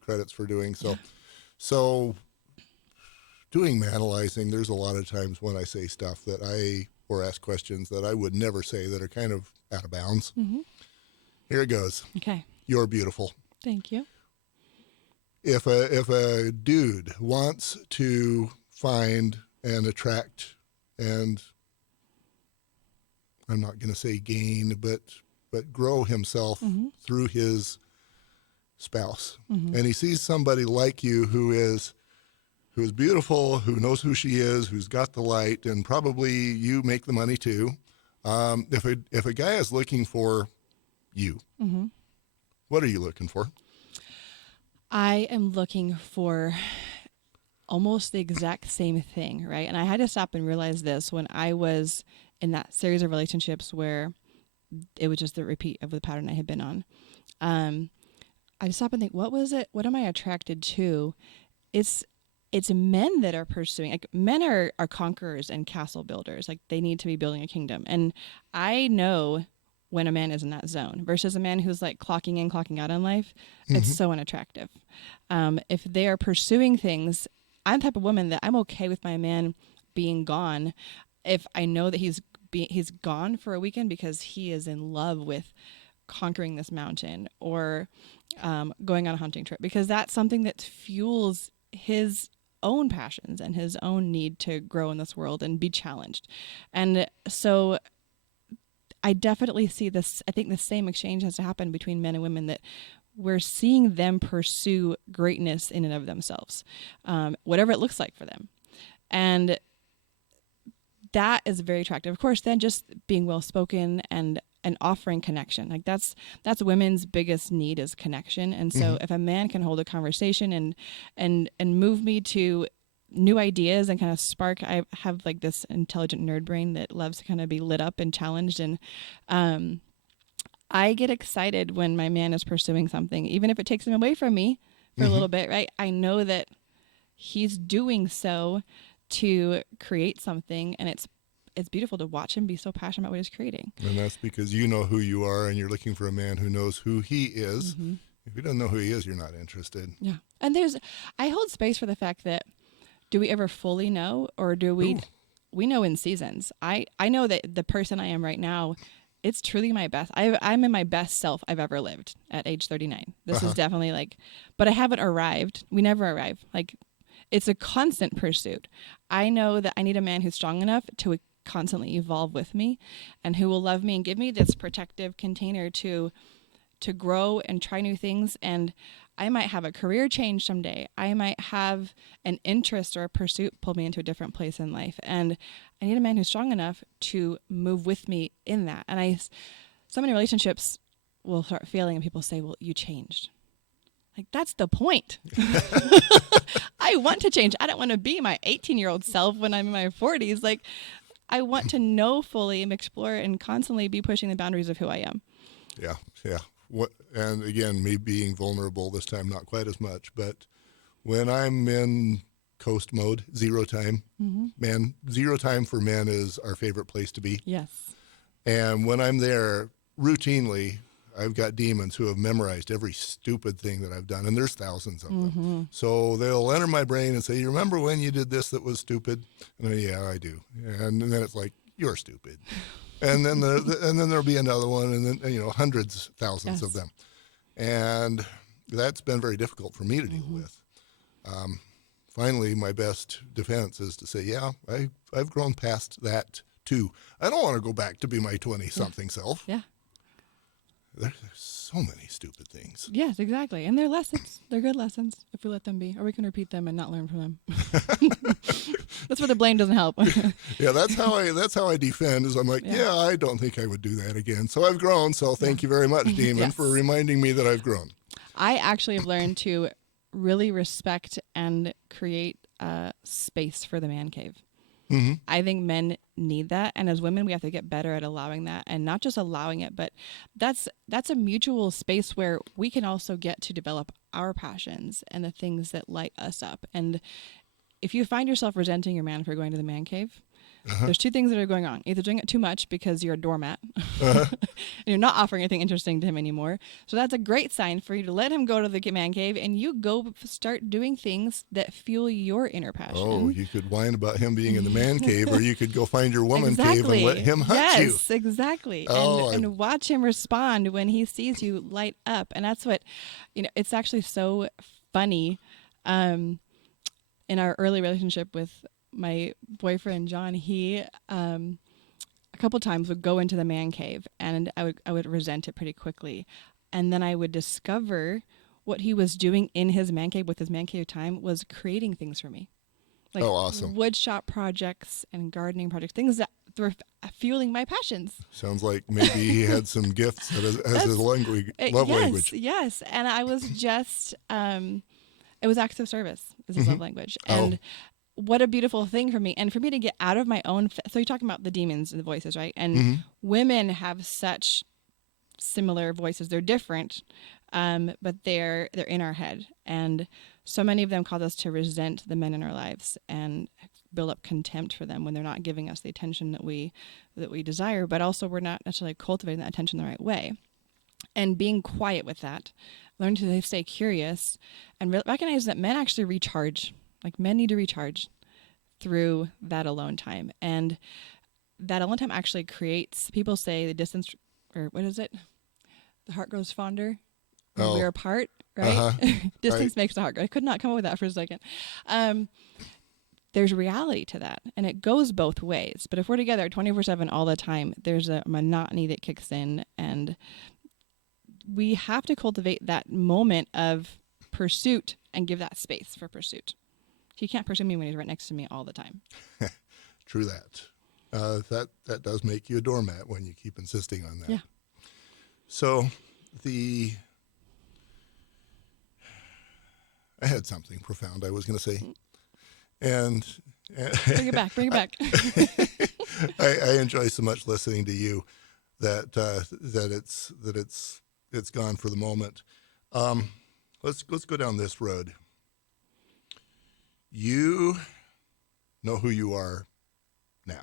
credits for doing so. Yeah. So doing manalizing, there's a lot of times when I say stuff that or ask questions that I would never say that are kind of out of bounds. Mm-hmm. Here it goes. Okay. You're beautiful. Thank you. If a dude wants to find and attract, and I'm not going to say gain, but grow himself Mm-hmm. through his spouse, Mm-hmm. and he sees somebody like you who is beautiful, who knows who she is, who's got the light, and probably you make the money too. If a guy is looking for you, Mm-hmm. what are you looking for? I am looking for almost the exact same thing, right? And I had to stop and realize this when I was in that series of relationships where it was just the repeat of the pattern I had been on. I just stop and think, what was it? What am I attracted to? It's men that are pursuing, like men are conquerors and castle builders. Like they need to be building a kingdom. And I know when a man is in that zone versus a man who's like clocking in, clocking out in life. It's so unattractive. If they are pursuing things, I'm the type of woman that I'm okay with my man being gone if I know that he's gone for a weekend because he is in love with conquering this mountain or going on a hunting trip, because that's something that fuels his own passions and his own need to grow in this world and be challenged. And so I definitely see this. I think the same exchange has to happen between men and women, that we're seeing them pursue greatness in and of themselves, whatever it looks like for them. And that is very attractive. Of course, then just being well-spoken and offering connection. Like that's women's biggest need is connection. And so if a man can hold a conversation and move me to new ideas and kind of spark, I have like this intelligent nerd brain that loves to kind of be lit up and challenged. And I get excited when my man is pursuing something, even if it takes him away from me for a little bit, right? I know that he's doing so to create something, and it's beautiful to watch him be so passionate about what he's creating. And that's because you know who you are, and you're looking for a man who knows who he is. If you don't know who he is, you're not interested. Yeah. And I hold space for the fact that, do we ever fully know, or do we? Ooh. We know in seasons. I know that the person I am right now, it's truly my best. I'm in my best self I've ever lived at age 39. This is definitely like, but I haven't arrived. We never arrive. Like, it's a constant pursuit. I know that I need a man who's strong enough to constantly evolve with me, and who will love me and give me this protective container to grow and try new things. And I might have a career change someday. I might have an interest or a pursuit pull me into a different place in life. And I need a man who's strong enough to move with me in that. And so many relationships will start failing and people say, well, you changed. Like, that's the point. I want to change. I don't want to be my 18-year-old self when I'm in my 40s. Like, I want to know fully and explore and constantly be pushing the boundaries of who I am. Yeah. And again, me being vulnerable this time, not quite as much, but when I'm in coast mode, zero time, man, zero time for men is our favorite place to be. Yes. And when I'm there, routinely, I've got demons who have memorized every stupid thing that I've done, and there's thousands of them. So they'll enter my brain and say, you remember when you did this that was stupid? And yeah, I do. And then it's like, you're stupid. And then there'll be another one, and then hundreds, thousands of them, and that's been very difficult for me to deal with. Finally, my best defense is to say, yeah, I've grown past that too. I don't want to go back to be my 20-something self. Yeah. There's so many stupid things. Yes, exactly. And they're lessons. They're good lessons if we let them be, or we can repeat them and not learn from them. That's where the blame doesn't help. Yeah, that's how I defend. Is I'm like, yeah, I don't think I would do that again. So I've grown. So thank you very much, Demon, for reminding me that I've grown. I actually have learned to really respect and create space for the man cave. I think men need that, and as women we have to get better at allowing that, and not just allowing it, but that's a mutual space where we can also get to develop our passions and the things that light us up. And if you find yourself resenting your man for going to the man cave, There's two things that are going on. Either doing it too much because you're a doormat Uh-huh. and you're not offering anything interesting to him anymore. So that's a great sign for you to let him go to the man cave and you go start doing things that fuel your inner passion. Oh, you could whine about him being in the man cave, or you could go find your woman cave and let him hunt you. Yes, exactly. Oh, and watch him respond when he sees you light up. And that's what, it's actually so funny. In our early relationship with my boyfriend, John, he, a couple times would go into the man cave and I would resent it pretty quickly. And then I would discover what he was doing in his man cave with his man cave time was creating things for me. Like awesome. wood shop projects and gardening projects, things that were fueling my passions. Sounds like maybe he had some gifts as his language, love language. Yes. And I was just, it was acts of service is his love language. And what a beautiful thing for me. And for me to get out of my own, so you're talking about the demons and the voices, right? And women have such similar voices. They're different, but they're in our head. And so many of them cause us to resent the men in our lives and build up contempt for them when they're not giving us the attention that we desire, but also we're not necessarily cultivating that attention the right way. And being quiet with that, learn to stay curious and recognize that men actually recharge. Like men need to recharge through that alone time. And that alone time actually creates, people say the distance, or what is it? The heart grows fonder when we're apart, right? Distance makes the heart grow. I could not come up with that for a second. There's reality to that. And it goes both ways. But if we're together 24/7 all the time, there's a monotony that kicks in. And we have to cultivate that moment of pursuit and give that space for pursuit. He can't pursue me when he's right next to me all the time. True that. That does make you a doormat when you keep insisting on that. Yeah. So I had something profound I was going to say, and bring it back. I enjoy so much listening to you that it's gone for the moment. Let's go down this road. You know who you are now.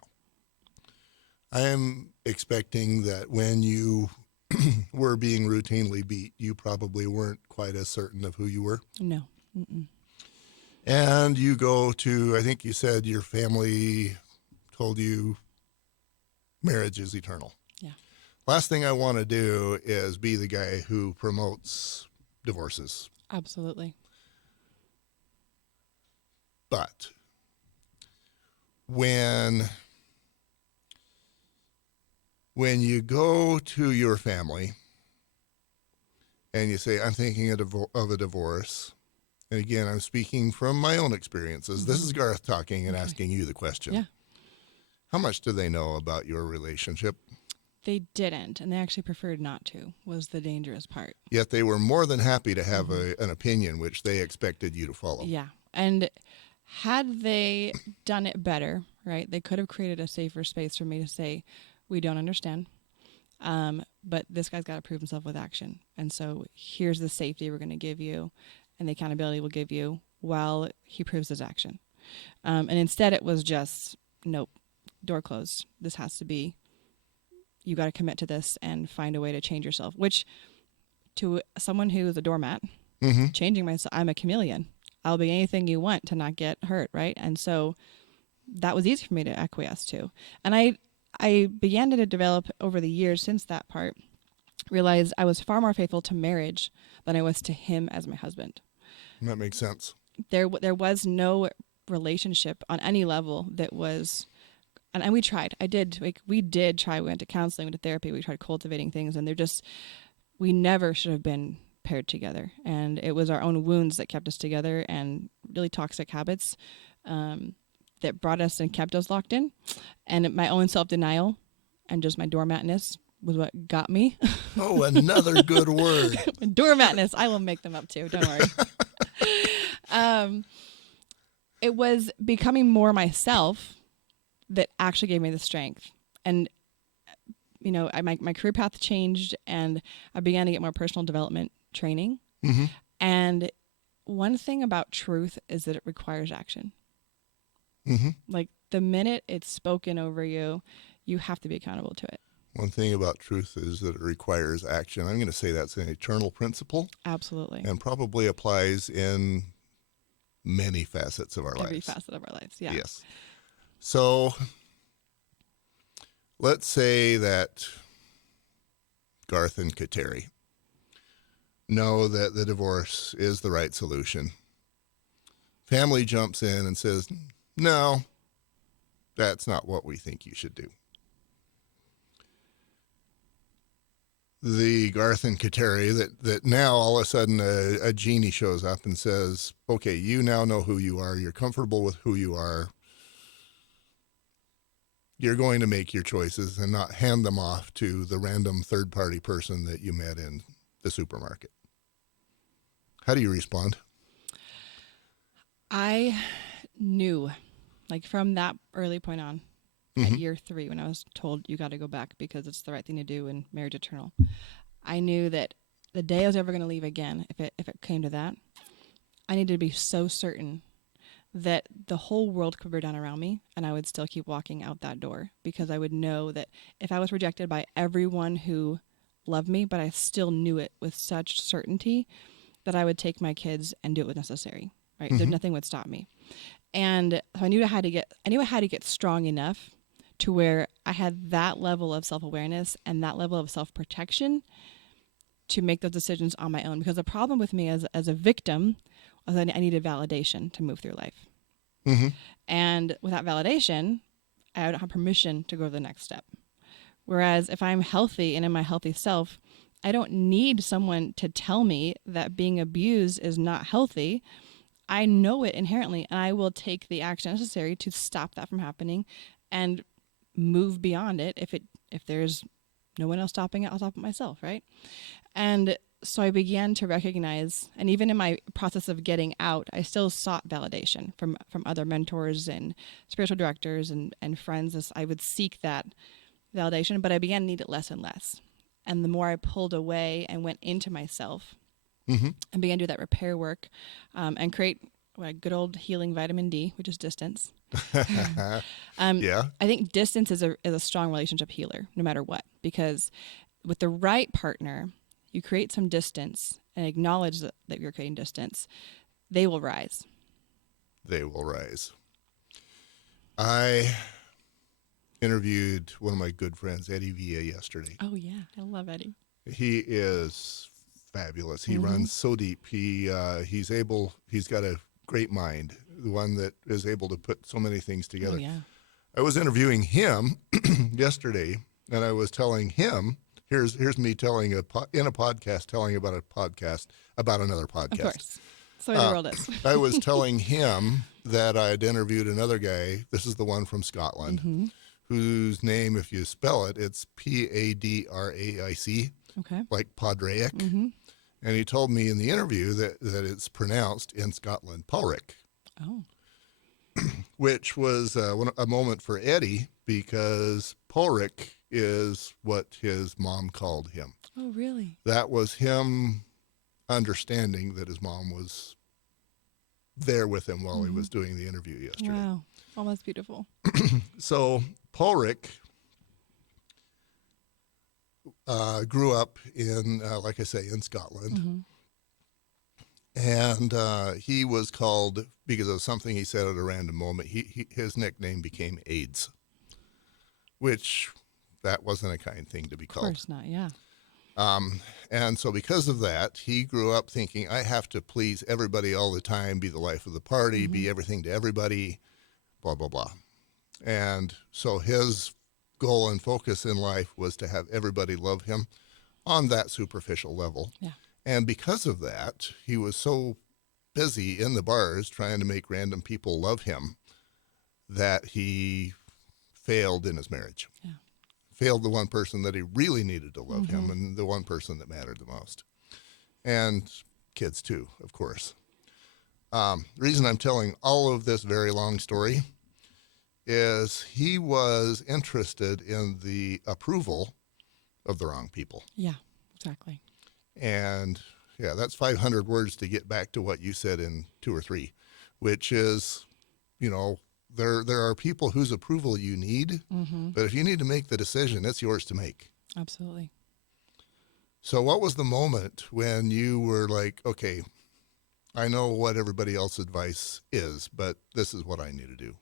I am expecting that when you were being routinely beat, you probably weren't quite as certain of who you were. No. Mm-mm. And you go to, I think you said your family told you marriage is eternal. Yeah. Last thing I want to do is be the guy who promotes divorces. Absolutely. But when you go to your family and you say, I'm thinking of a divorce, and again, I'm speaking from my own experiences. This is Garth talking and asking you the question. Yeah. How much do they know about your relationship? They didn't, and they actually preferred not to, was the dangerous part. Yet they were more than happy to have an opinion which they expected you to follow. Yeah. And had they done it better, right, they could have created a safer space for me to say, we don't understand, but this guy's got to prove himself with action. And so here's the safety we're going to give you and the accountability we'll give you while he proves his action. And instead it was just, nope, door closed. This has to be, you got to commit to this and find a way to change yourself, which to someone who is a doormat, changing myself, I'm a chameleon. I'll be anything you want to not get hurt, right? And so that was easy for me to acquiesce to. And I began to develop over the years since that part, realized I was far more faithful to marriage than I was to him as my husband. That makes sense. There was no relationship on any level that was, and we tried. We did try. We went to counseling, went to therapy. We tried cultivating things, and we never should have been paired together. And it was our own wounds that kept us together, and really toxic habits that brought us and kept us locked in. And my own self-denial and just my doormatness was what got me. Oh, another good word. Doormatness. I will make them up too. Don't worry. It was becoming more myself that actually gave me the strength. And, my career path changed, and I began to get more personal development training. Mm-hmm. And one thing about truth is that it requires action. Mm-hmm. Like the minute it's spoken over you, you have to be accountable to it. One thing about truth is that it requires action. I'm going to say that's an eternal principle. Absolutely. And probably applies in many facets of our lives. Every facet of our lives, yeah. Yes. So let's say that Garth and Kateri know that the divorce is the right solution. Family jumps in and says, no, that's not what we think you should do. The Garth and Kateri that now all of a sudden a genie shows up and says, okay, you now know who you are. You're comfortable with who you are. You're going to make your choices and not hand them off to the random third-party person that you met in the supermarket. How do you respond? I knew, like from that early point on, at year 3, when I was told you got to go back because it's the right thing to do and marriage eternal, I knew that the day I was ever going to leave again, if it came to that, I needed to be so certain that the whole world could burn down around me and I would still keep walking out that door, because I would know that if I was rejected by everyone who loved me, but I still knew it with such certainty, that I would take my kids and do it was necessary, right? There, nothing would stop me. And so I knew I had to get strong enough to where I had that level of self-awareness and that level of self-protection to make those decisions on my own. Because the problem with me as a victim was that I needed validation to move through life. Mm-hmm. And without validation, I don't have permission to go to the next step. Whereas if I'm healthy and in my healthy self, I don't need someone to tell me that being abused is not healthy. I know it inherently, and I will take the action necessary to stop that from happening and move beyond it. If there's no one else stopping it, I'll stop it myself, right? And so I began to recognize, and even in my process of getting out, I still sought validation from other mentors and spiritual directors and friends. As I would seek that validation, but I began to need it less and less. And the more I pulled away and went into myself and began to do that repair work and create what good old healing vitamin D, which is distance. Yeah. I think distance is a strong relationship healer, no matter what, because with the right partner, you create some distance and acknowledge that you're creating distance. They will rise. They will rise. I interviewed one of my good friends, Eddie Villa, yesterday. Oh yeah, I love Eddie. He is fabulous. He runs so deep. He's got a great mind, the one that is able to put so many things together. Oh yeah. I was interviewing him yesterday, and I was telling him, here's me telling in a podcast, telling about a podcast about another podcast. Of course. So the world is. I was telling him that I'd interviewed another guy. This is the one from Scotland, whose name, if you spell it, it's Padraic, Okay. like Padraic. And he told me in the interview that it's pronounced in Scotland, Padraic. Oh. Which was a moment for Eddie, because Padraic is what his mom called him. Oh, really? That was him understanding that his mom was there with him while he was doing the interview yesterday. Wow. Oh, that's beautiful. So Padraic grew up in, like I say, in Scotland. And he was called, because of something he said at a random moment, his nickname became AIDS, which that wasn't a kind thing to be called. Of course not, yeah. And so because of that, he grew up thinking, I have to please everybody all the time, be the life of the party, be everything to everybody, blah, blah, blah. And so his goal and focus in life was to have everybody love him on that superficial level. Yeah. And because of that, he was so busy in the bars trying to make random people love him that he failed in his marriage. Yeah. Failed the one person that he really needed to love him, and the one person that mattered the most. And kids too, of course. The reason I'm telling all of this very long story is he was interested in the approval of the wrong people. Yeah, exactly. And yeah, that's 500 words to get back to what you said in 2 or 3, which is, there are people whose approval you need, but if you need to make the decision, it's yours to make. Absolutely. So what was the moment when you were like, okay, I know what everybody else's advice is, but this is what I need to do?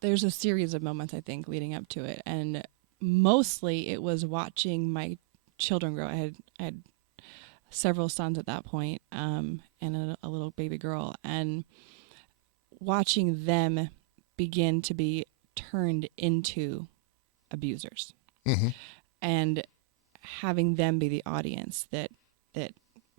There's a series of moments, I think, leading up to it. And mostly it was watching my children grow. I had several sons at that point, and a little baby girl, and watching them begin to be turned into abusers, and having them be the audience that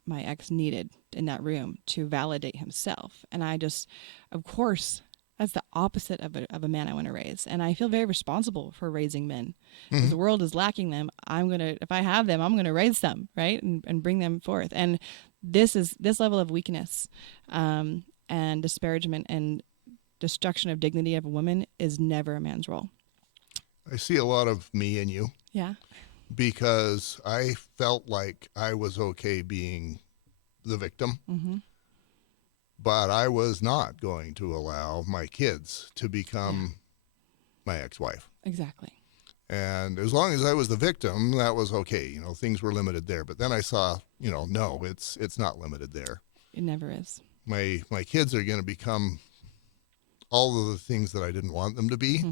my ex needed in that room to validate himself. And I just, of course, that's the opposite of a man I want to raise. And I feel very responsible for raising men. Because the world is lacking them. If I have them, I'm going to raise them, right? And bring them forth. And this level of weakness, and disparagement and destruction of dignity of a woman is never a man's role. I see a lot of me in you. Yeah. Because I felt like I was okay being the victim, but I was not going to allow my kids to become my ex-wife. Exactly. And as long as I was the victim, that was okay. You know, things were limited there. But then I saw, no, it's not limited there. It never is. My kids are going to become all of the things that I didn't want them to be.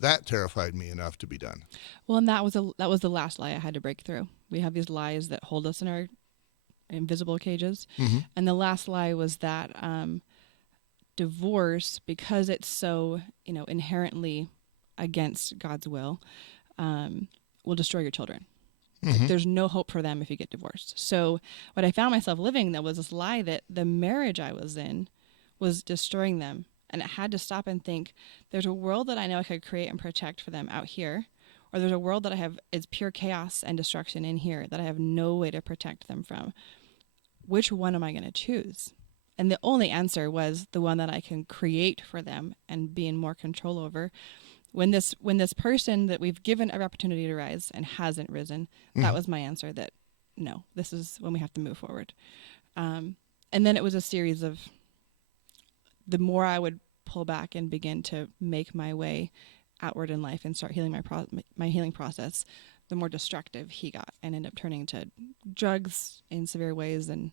That terrified me enough to be done. Well, and that was the last lie I had to break through. We have these lies that hold us in our invisible cages. And the last lie was that divorce, because it's so, inherently against God's will destroy your children. There's no hope for them if you get divorced. So what I found myself living, though, was this lie that the marriage I was in was destroying them. And it had to stop and think, there's a world that I know I could create and protect for them out here, or there's a world that I have is pure chaos and destruction in here that I have no way to protect them from. Which one am I going to choose? And the only answer was the one that I can create for them and be in more control over. When this person that we've given every opportunity to rise and hasn't risen, that was my answer, that no, this is when we have to move forward. And then it was a series of, the more I would pull back and begin to make my way outward in life and start healing my healing process, the more destructive he got and ended up turning to drugs in severe ways and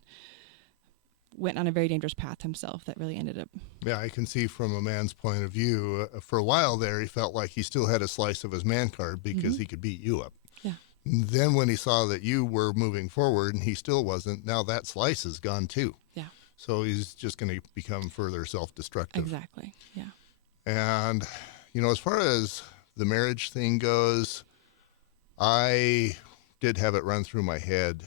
went on a very dangerous path himself that really ended up. Yeah, I can see from a man's point of view, for a while there, he felt like he still had a slice of his man card because he could beat you up. Yeah. Then when he saw that you were moving forward and he still wasn't, now that slice is gone too. Yeah. So he's just going to become further self-destructive. Exactly. Yeah. And, as far as the marriage thing goes, I did have it run through my head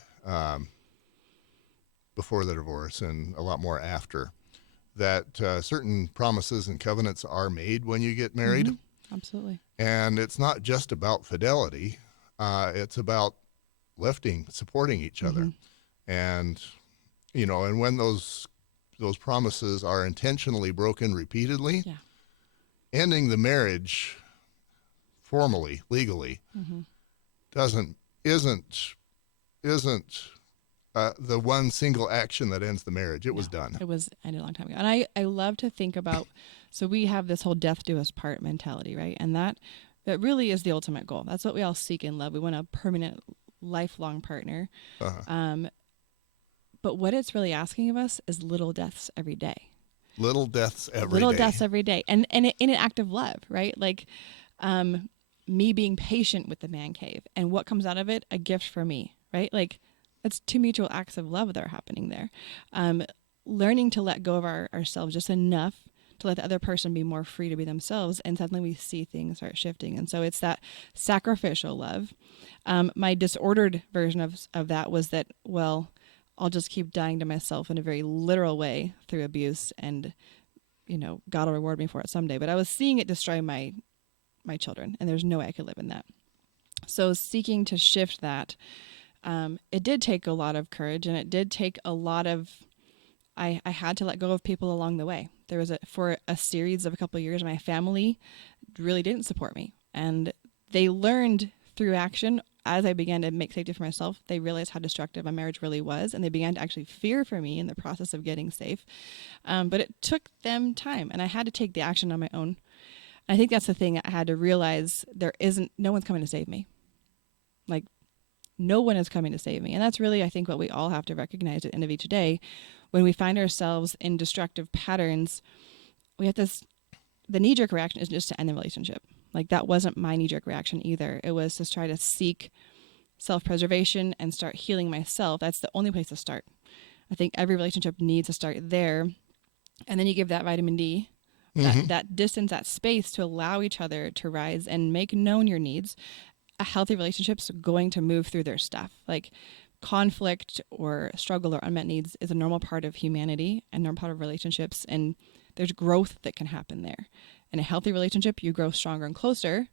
before the divorce and a lot more after, that certain promises and covenants are made when you get married. Absolutely. And it's not just about fidelity. It's about lifting, supporting each other. And, and when those promises are intentionally broken repeatedly, ending the marriage formally, legally, isn't the one single action that ends the marriage. It was done. It was ended a long time ago. And I love to think about, so we have this whole death do us part mentality, right? And that really is the ultimate goal. That's what we all seek in love. We want a permanent, lifelong partner. But what it's really asking of us is little deaths every day. Little deaths every day. Little deaths every day. And in an act of love, right? Like me being patient with the man cave. And what comes out of it? A gift for me, right? Like that's two mutual acts of love that are happening there. Learning to let go of ourselves just enough to let the other person be more free to be themselves. And suddenly we see things start shifting. And so it's that sacrificial love. My disordered version of that was that, well, I'll just keep dying to myself in a very literal way through abuse, and, God will reward me for it someday. But I was seeing it destroy my children, and there's no way I could live in that. So seeking to shift that, it did take a lot of courage, and it did take a lot of, I had to let go of people along the way. There was for a series of a couple of years, my family really didn't support me, and they learned through action as I began to make safety for myself, they realized how destructive my marriage really was, and they began to actually fear for me in the process of getting safe. But it took them time, and I had to take the action on my own. I think that's the thing I had to realize. No one's coming to save me. Like, no one is coming to save me. And that's really, I think, what we all have to recognize at the end of each day. When we find ourselves in destructive patterns, we have the knee-jerk reaction is just to end the relationship. Like, that wasn't my knee-jerk reaction either. It was to try to seek self-preservation and start healing myself. That's the only place to start. I think every relationship needs to start there. And then you give that vitamin D, that distance, that space to allow each other to rise and make known your needs. A healthy relationship's going to move through their stuff. Like, conflict or struggle or unmet needs is a normal part of humanity and normal part of relationships. And there's growth that can happen there. In a healthy relationship, you grow stronger and closer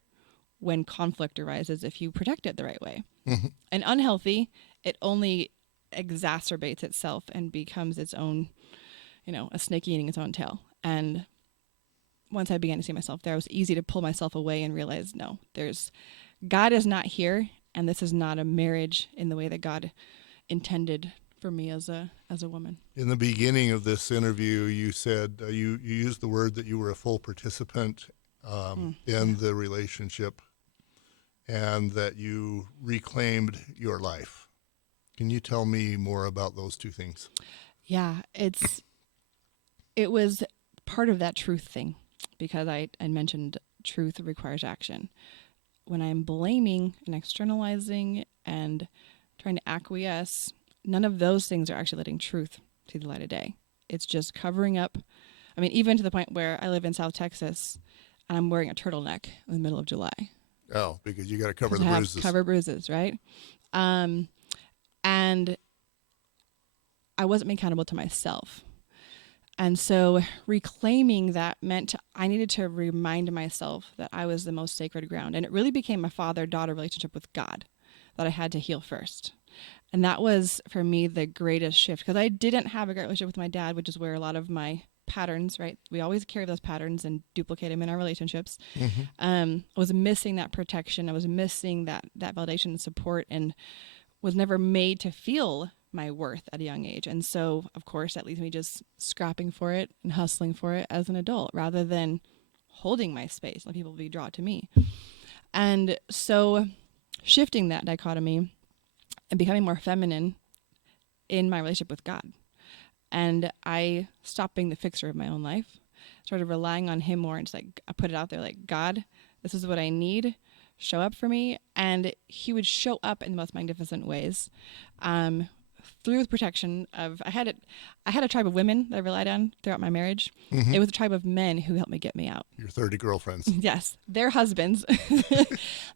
when conflict arises if you protect it the right way. And unhealthy, it only exacerbates itself and becomes its own, a snake eating its own tail. And once I began to see myself there, it was easy to pull myself away and realize, no, God is not here, and this is not a marriage in the way that God intended for me as a woman. In the beginning of this interview, you said you used the word that you were a full participant in the relationship, and that you reclaimed your life. Can you tell me more about those two things? Yeah, it was part of that truth thing, because I mentioned truth requires action. When I'm blaming and externalizing and trying to acquiesce, none of those things are actually letting truth see the light of day. It's just covering up. I mean, even to the point where I live in South Texas and I'm wearing a turtleneck in the middle of July. Oh, because you got to cover the bruises. Cover bruises, right? And I wasn't being accountable to myself. And so reclaiming that meant I needed to remind myself that I was the most sacred ground. And it really became a father-daughter relationship with God that I had to heal first. And that was, for me, the greatest shift, because I didn't have a great relationship with my dad, which is where a lot of my patterns, right? We always carry those patterns and duplicate them in our relationships. I was missing that protection. I was missing that validation and support, and was never made to feel my worth at a young age. And so, of course, that leaves me just scrapping for it and hustling for it as an adult, rather than holding my space, let people be drawn to me. And so shifting that dichotomy and becoming more feminine in my relationship with God. And I stopped being the fixer of my own life, started relying on him more, and just I put it out there, like, God, this is what I need. Show up for me. And he would show up in the most magnificent ways. Through the protection of, I had a tribe of women that I relied on throughout my marriage. It was a tribe of men who helped me get me out. Your 30 girlfriends. Yes, their husbands,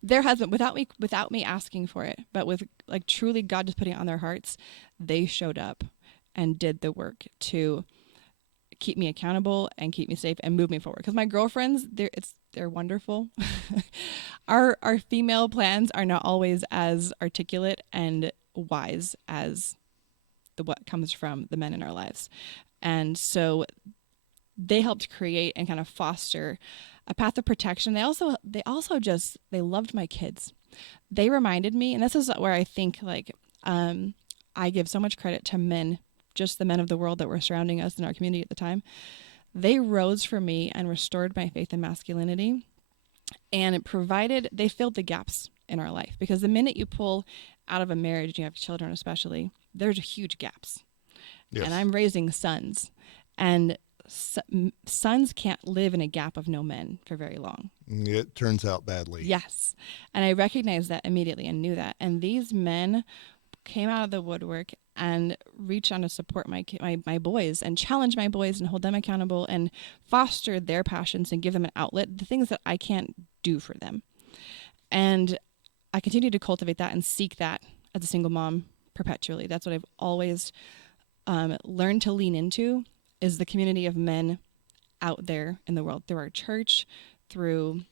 without me asking for it, but with truly God just putting it on their hearts, they showed up and did the work to keep me accountable and keep me safe and move me forward. Because my girlfriends, they're wonderful. Our female plans are not always as articulate and wise as what comes from the men in our lives. And so they helped create and kind of foster a path of protection. They loved my kids. They reminded me, and this is where I think I give so much credit to men, just the men of the world that were surrounding us in our community at the time. They rose for me and restored my faith in masculinity, and they filled the gaps in our life. Because the minute you pull out of a marriage, and you have children especially, there's huge gaps. Yes. And I'm raising sons, and sons can't live in a gap of no men for very long. It turns out badly. Yes. And I recognized that immediately and knew that. And these men came out of the woodwork and reached on to support my boys and challenge my boys and hold them accountable and foster their passions and give them an outlet, the things that I can't do for them. And I continue to cultivate that and seek that as a single mom perpetually. That's what I've always learned to lean into, is the community of men out there in the world, through our church, through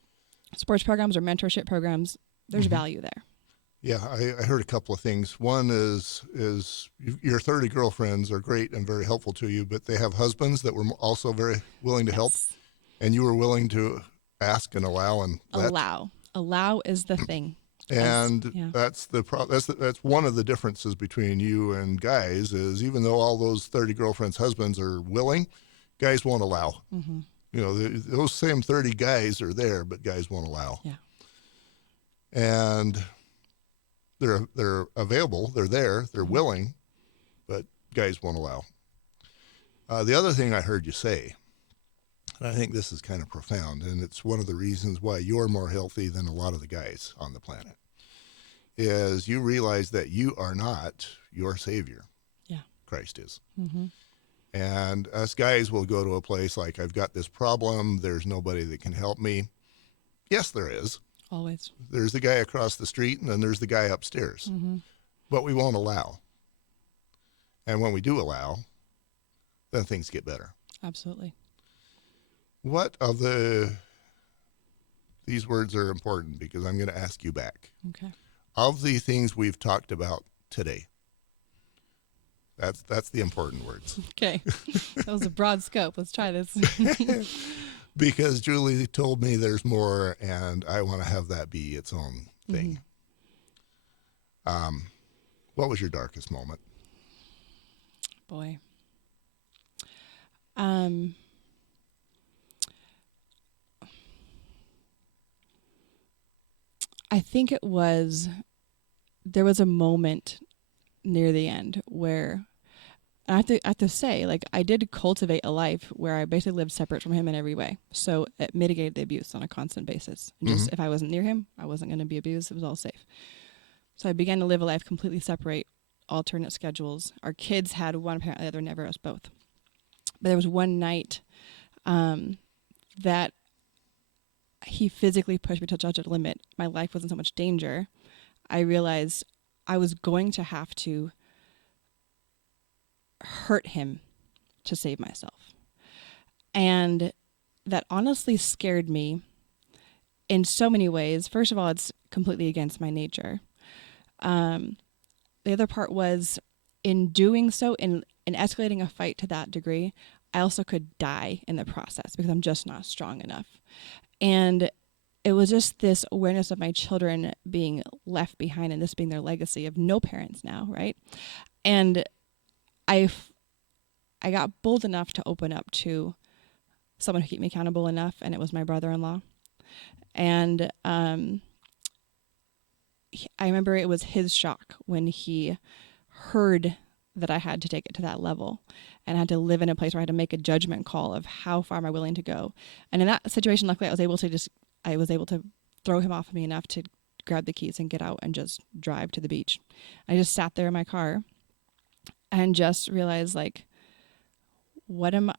sports programs or mentorship programs. There's value there. Yeah, I heard a couple of things. One is your 30 girlfriends are great and very helpful to you, but they have husbands that were also very willing to help, and you were willing to ask and allow. And allow is the thing. And that's that's one of the differences between you and guys is even though all those 30 girlfriends' husbands are willing, guys won't allow. Mm-hmm. You know, those same 30 guys are there, but guys won't allow. Yeah. And they're available, they're there, they're willing, but guys won't allow. The other thing I heard you say, and I think this is kind of profound, and it's one of the reasons why you're more healthy than a lot of the guys on the planet, is you realize that you are not your savior. Yeah. Christ is. Mm-hmm. And us guys will go to a place like, I've got this problem, there's nobody that can help me. Yes, there is. Always. There's the guy across the street, and then there's the guy upstairs. Mm-hmm. But we won't allow. And when we do allow, then things get better. Absolutely. What of these words are important because I'm going to ask you back. Okay. Of the things we've talked about today, that's the important words. Okay. That was a broad scope. Let's try this. Because Julie told me there's more, and I want to have that be its own thing. Mm-hmm. What was your darkest moment? Boy. I think there was a moment near the end where I have to say, like, I did cultivate a life where I basically lived separate from him in every way. So it mitigated the abuse on a constant basis. And just if I wasn't near him, I wasn't going to be abused. It was all safe. So I began to live a life completely separate, alternate schedules. Our kids had one parent, the other, never us both. But there was one night that he physically pushed me to such a limit. My life was in so much danger. I realized I was going to have to hurt him to save myself. And that honestly scared me in so many ways. First of all, it's completely against my nature. The other part was in doing so, in escalating a fight to that degree, I also could die in the process because I'm just not strong enough. And it was just this awareness of my children being left behind and this being their legacy of no parents now, right? And I got bold enough to open up to someone who kept me accountable enough, and it was my brother-in-law. And I remember it was his shock when he heard that I had to take it to that level and I had to live in a place where I had to make a judgment call of how far am I willing to go. And in that situation, luckily, I was able to throw him off of me enough to grab the keys and get out and just drive to the beach. I just sat there in my car and just realized, like,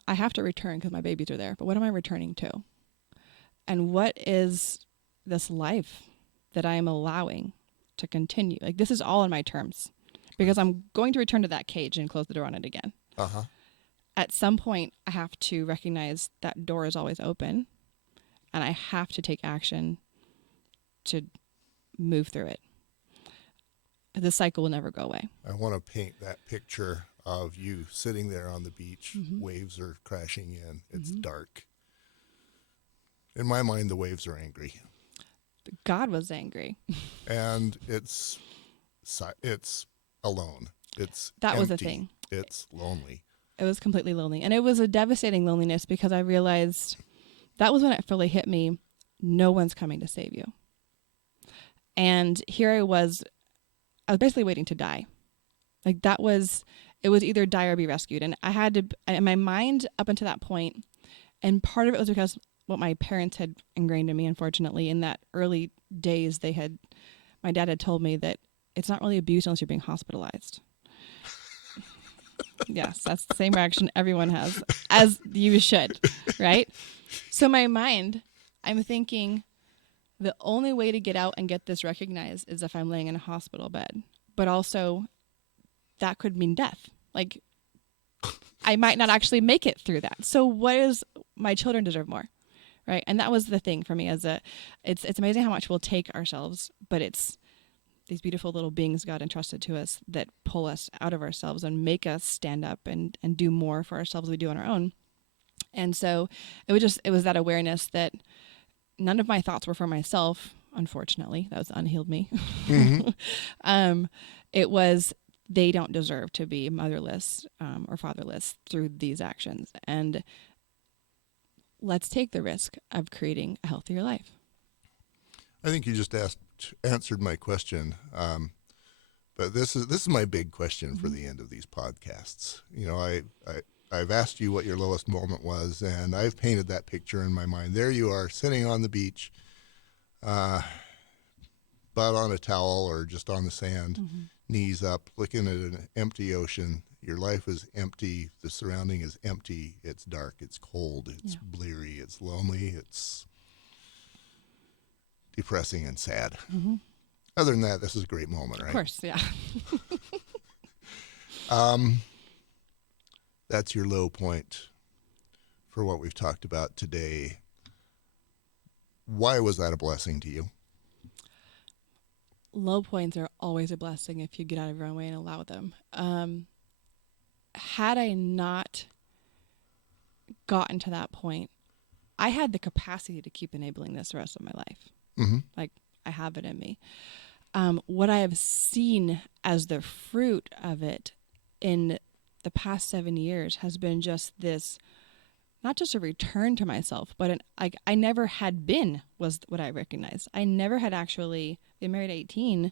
I have to return because my babies are there, but what am I returning to? And what is this life that I am allowing to continue? Like, this is all on my terms because I'm going to return to that cage and close the door on it again. Uh-huh. At some point, I have to recognize that door is always open and I have to take action to move through it. The cycle will never go away. I want to paint that picture of you sitting there on the beach. Waves are crashing in. It's dark. In my mind, the waves are angry. God was angry. And it's alone. It's that empty. Was the thing. It's lonely. It was completely lonely. And it was a devastating loneliness because I realized that was when it fully hit me. No one's coming to save you. And here I was basically waiting to die. Like it was either die or be rescued. And I had to, in my mind up until that point, and part of it was because what my parents had ingrained in me, unfortunately, in that early days, my dad had told me that it's not really abuse unless you're being hospitalized. Yes, that's the same reaction everyone has, as you should, right? So my mind, I'm thinking the only way to get out and get this recognized is if I'm laying in a hospital bed. But also, that could mean death. Like, I might not actually make it through that. So my children deserve more, right? And that was the thing for me it's amazing how much we'll take ourselves, but it's these beautiful little beings God entrusted to us that pull us out of ourselves and make us stand up and do more for ourselves than we do on our own. And so it was that awareness that none of my thoughts were for myself. unfortunately, that was unhealed me. Mm-hmm. It was, they don't deserve to be motherless or fatherless through these actions. And let's take the risk of creating a healthier life. I think you just answered my question. But this is my big question for the end of these podcasts. You know, I've asked you what your lowest moment was, and I've painted that picture in my mind. There you are, sitting on the beach, butt on a towel or just on the sand, knees up, looking at an empty ocean. Your life is empty. The surrounding is empty. It's dark. It's cold. It's bleary. It's lonely. It's depressing and sad. Other than that, this is a great moment, right? Of course, yeah. That's your low point for what we've talked about today. Why was that a blessing to you? Low points are always a blessing if you get out of your own way and allow them. Had I not gotten to that point, I had the capacity to keep enabling this the rest of my life. Mm-hmm. Like, I have it in me. What I have seen as the fruit of it in the past 7 years has been just this, not just a return to myself, but I never had been, was what I recognized. I never had actually been married at 18,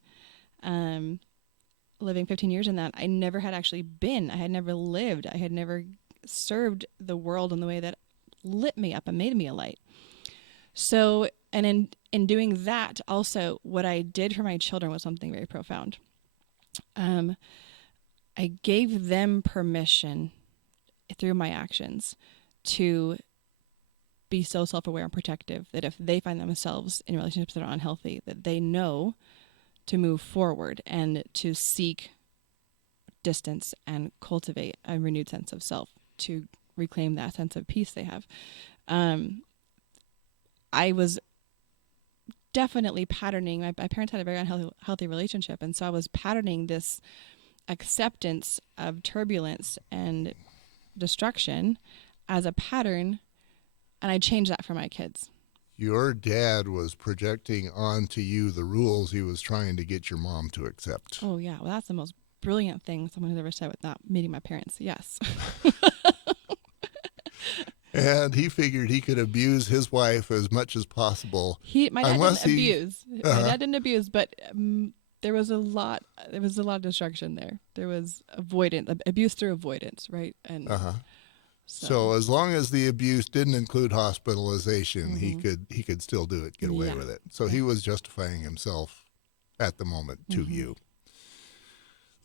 living 15 years in that. I never had actually been. I had never lived. I had never served the world in the way that lit me up and made me a light. So, and in doing that, also, what I did for my children was something very profound. I gave them permission through my actions to be so self-aware and protective that if they find themselves in relationships that are unhealthy, that they know to move forward and to seek distance and cultivate a renewed sense of self to reclaim that sense of peace they have. I was definitely patterning. My parents had a very unhealthy relationship, and so I was patterning this acceptance of turbulence and destruction as a pattern, and I changed that for my kids. Your dad was projecting onto you the rules he was trying to get your mom to accept. Oh, yeah. Well, that's the most brilliant thing someone has ever said with not meeting my parents. Yes. And he figured he could abuse his wife as much as possible. My dad didn't abuse. My dad didn't abuse, but there was a lot of destruction there. There was abuse through avoidance, right? And so as long as the abuse didn't include hospitalization, he could still do it, get away with it. So he was justifying himself at the moment to you.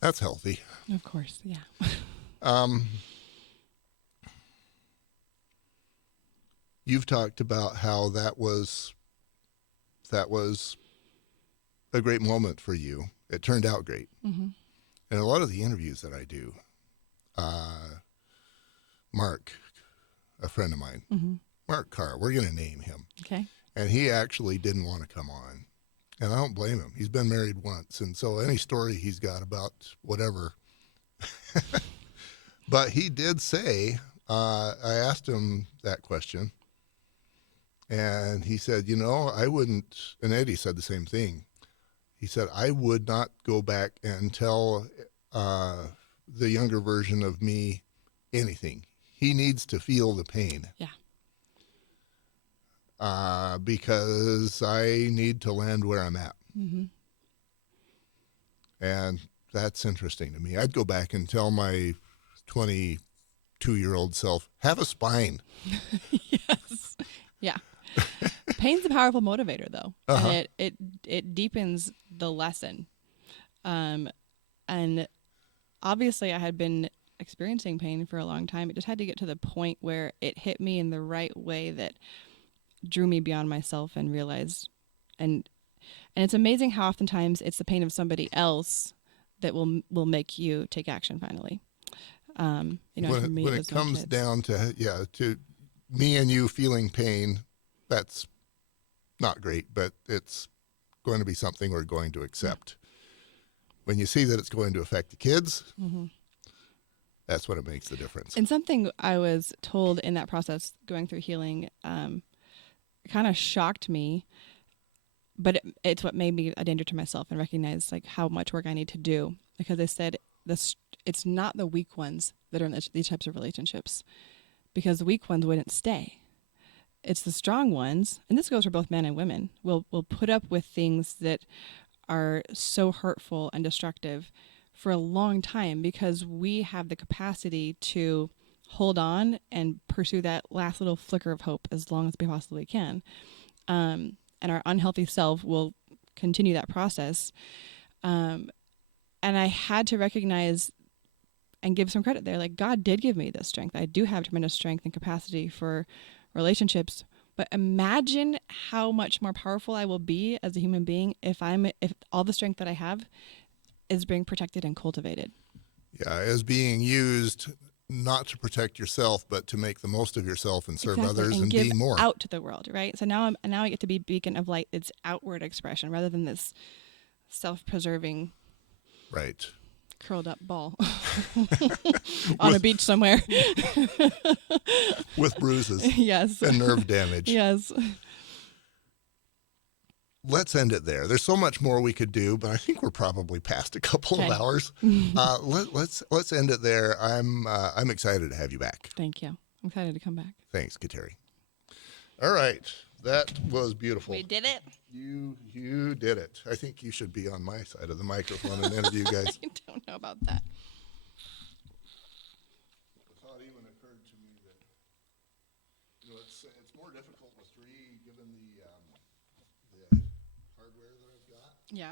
That's healthy. Of course, yeah. You've talked about how that was a great moment for you. It turned out great. And a lot of the interviews that I do, Mark, a friend of mine, Mark Carr, we're going to name him. Okay. And he actually didn't want to come on. And I don't blame him. He's been married once. And so any story he's got about whatever. But he did say, I asked him that question. And he said, I wouldn't, and Eddie said the same thing. He said, I would not go back and tell the younger version of me anything. He needs to feel the pain. Yeah. Because I need to land where I'm at. And that's interesting to me. I'd go back and tell my 22-year-old self, have a spine. Yes. Yeah. Pain's a powerful motivator, though. And it deepens the lesson. And obviously I had been experiencing pain for a long time. It just had to get to the point where it hit me in the right way that drew me beyond myself and realized, and it's amazing how oftentimes it's the pain of somebody else that will make you take action finally. When it comes down to me and you feeling pain, that's not great, but it's going to be something we're going to accept. When you see that it's going to affect the kids, that's when it makes the difference. And something I was told in that process, going through healing, kind of shocked me but it's what made me a danger to myself and recognize like how much work I need to do, because they said this, it's not the weak ones that are in these types of relationships, because the weak ones wouldn't stay. It's the strong ones, and this goes for both men and women, will put up with things that are so hurtful and destructive for a long time, because we have the capacity to hold on and pursue that last little flicker of hope as long as we possibly can. And our unhealthy self will continue that process. And I had to recognize and give some credit there. Like, God did give me this strength. I do have tremendous strength and capacity for relationships. But imagine how much more powerful I will be as a human being if all the strength that I have is being protected and cultivated. Yeah, as being used not to protect yourself, but to make the most of yourself and serve others and give be more out to the world, right? So now I get to be a beacon of light. It's outward expression rather than this self-preserving, right, curled up ball on a beach somewhere with bruises, yes, and nerve damage. Yes. Let's end it there. There's so much more we could do, but I think we're probably past a couple of hours. Let's end it there. I'm excited to have you back. Thank you. I'm excited to come back. Thanks, Kateri. All right, that was beautiful. We did it. You did it. I think you should be on my side of the microphone and interview guys. I don't know about that. The thought even occurred to me that it's more difficult with three given the hardware that I've got. Yeah.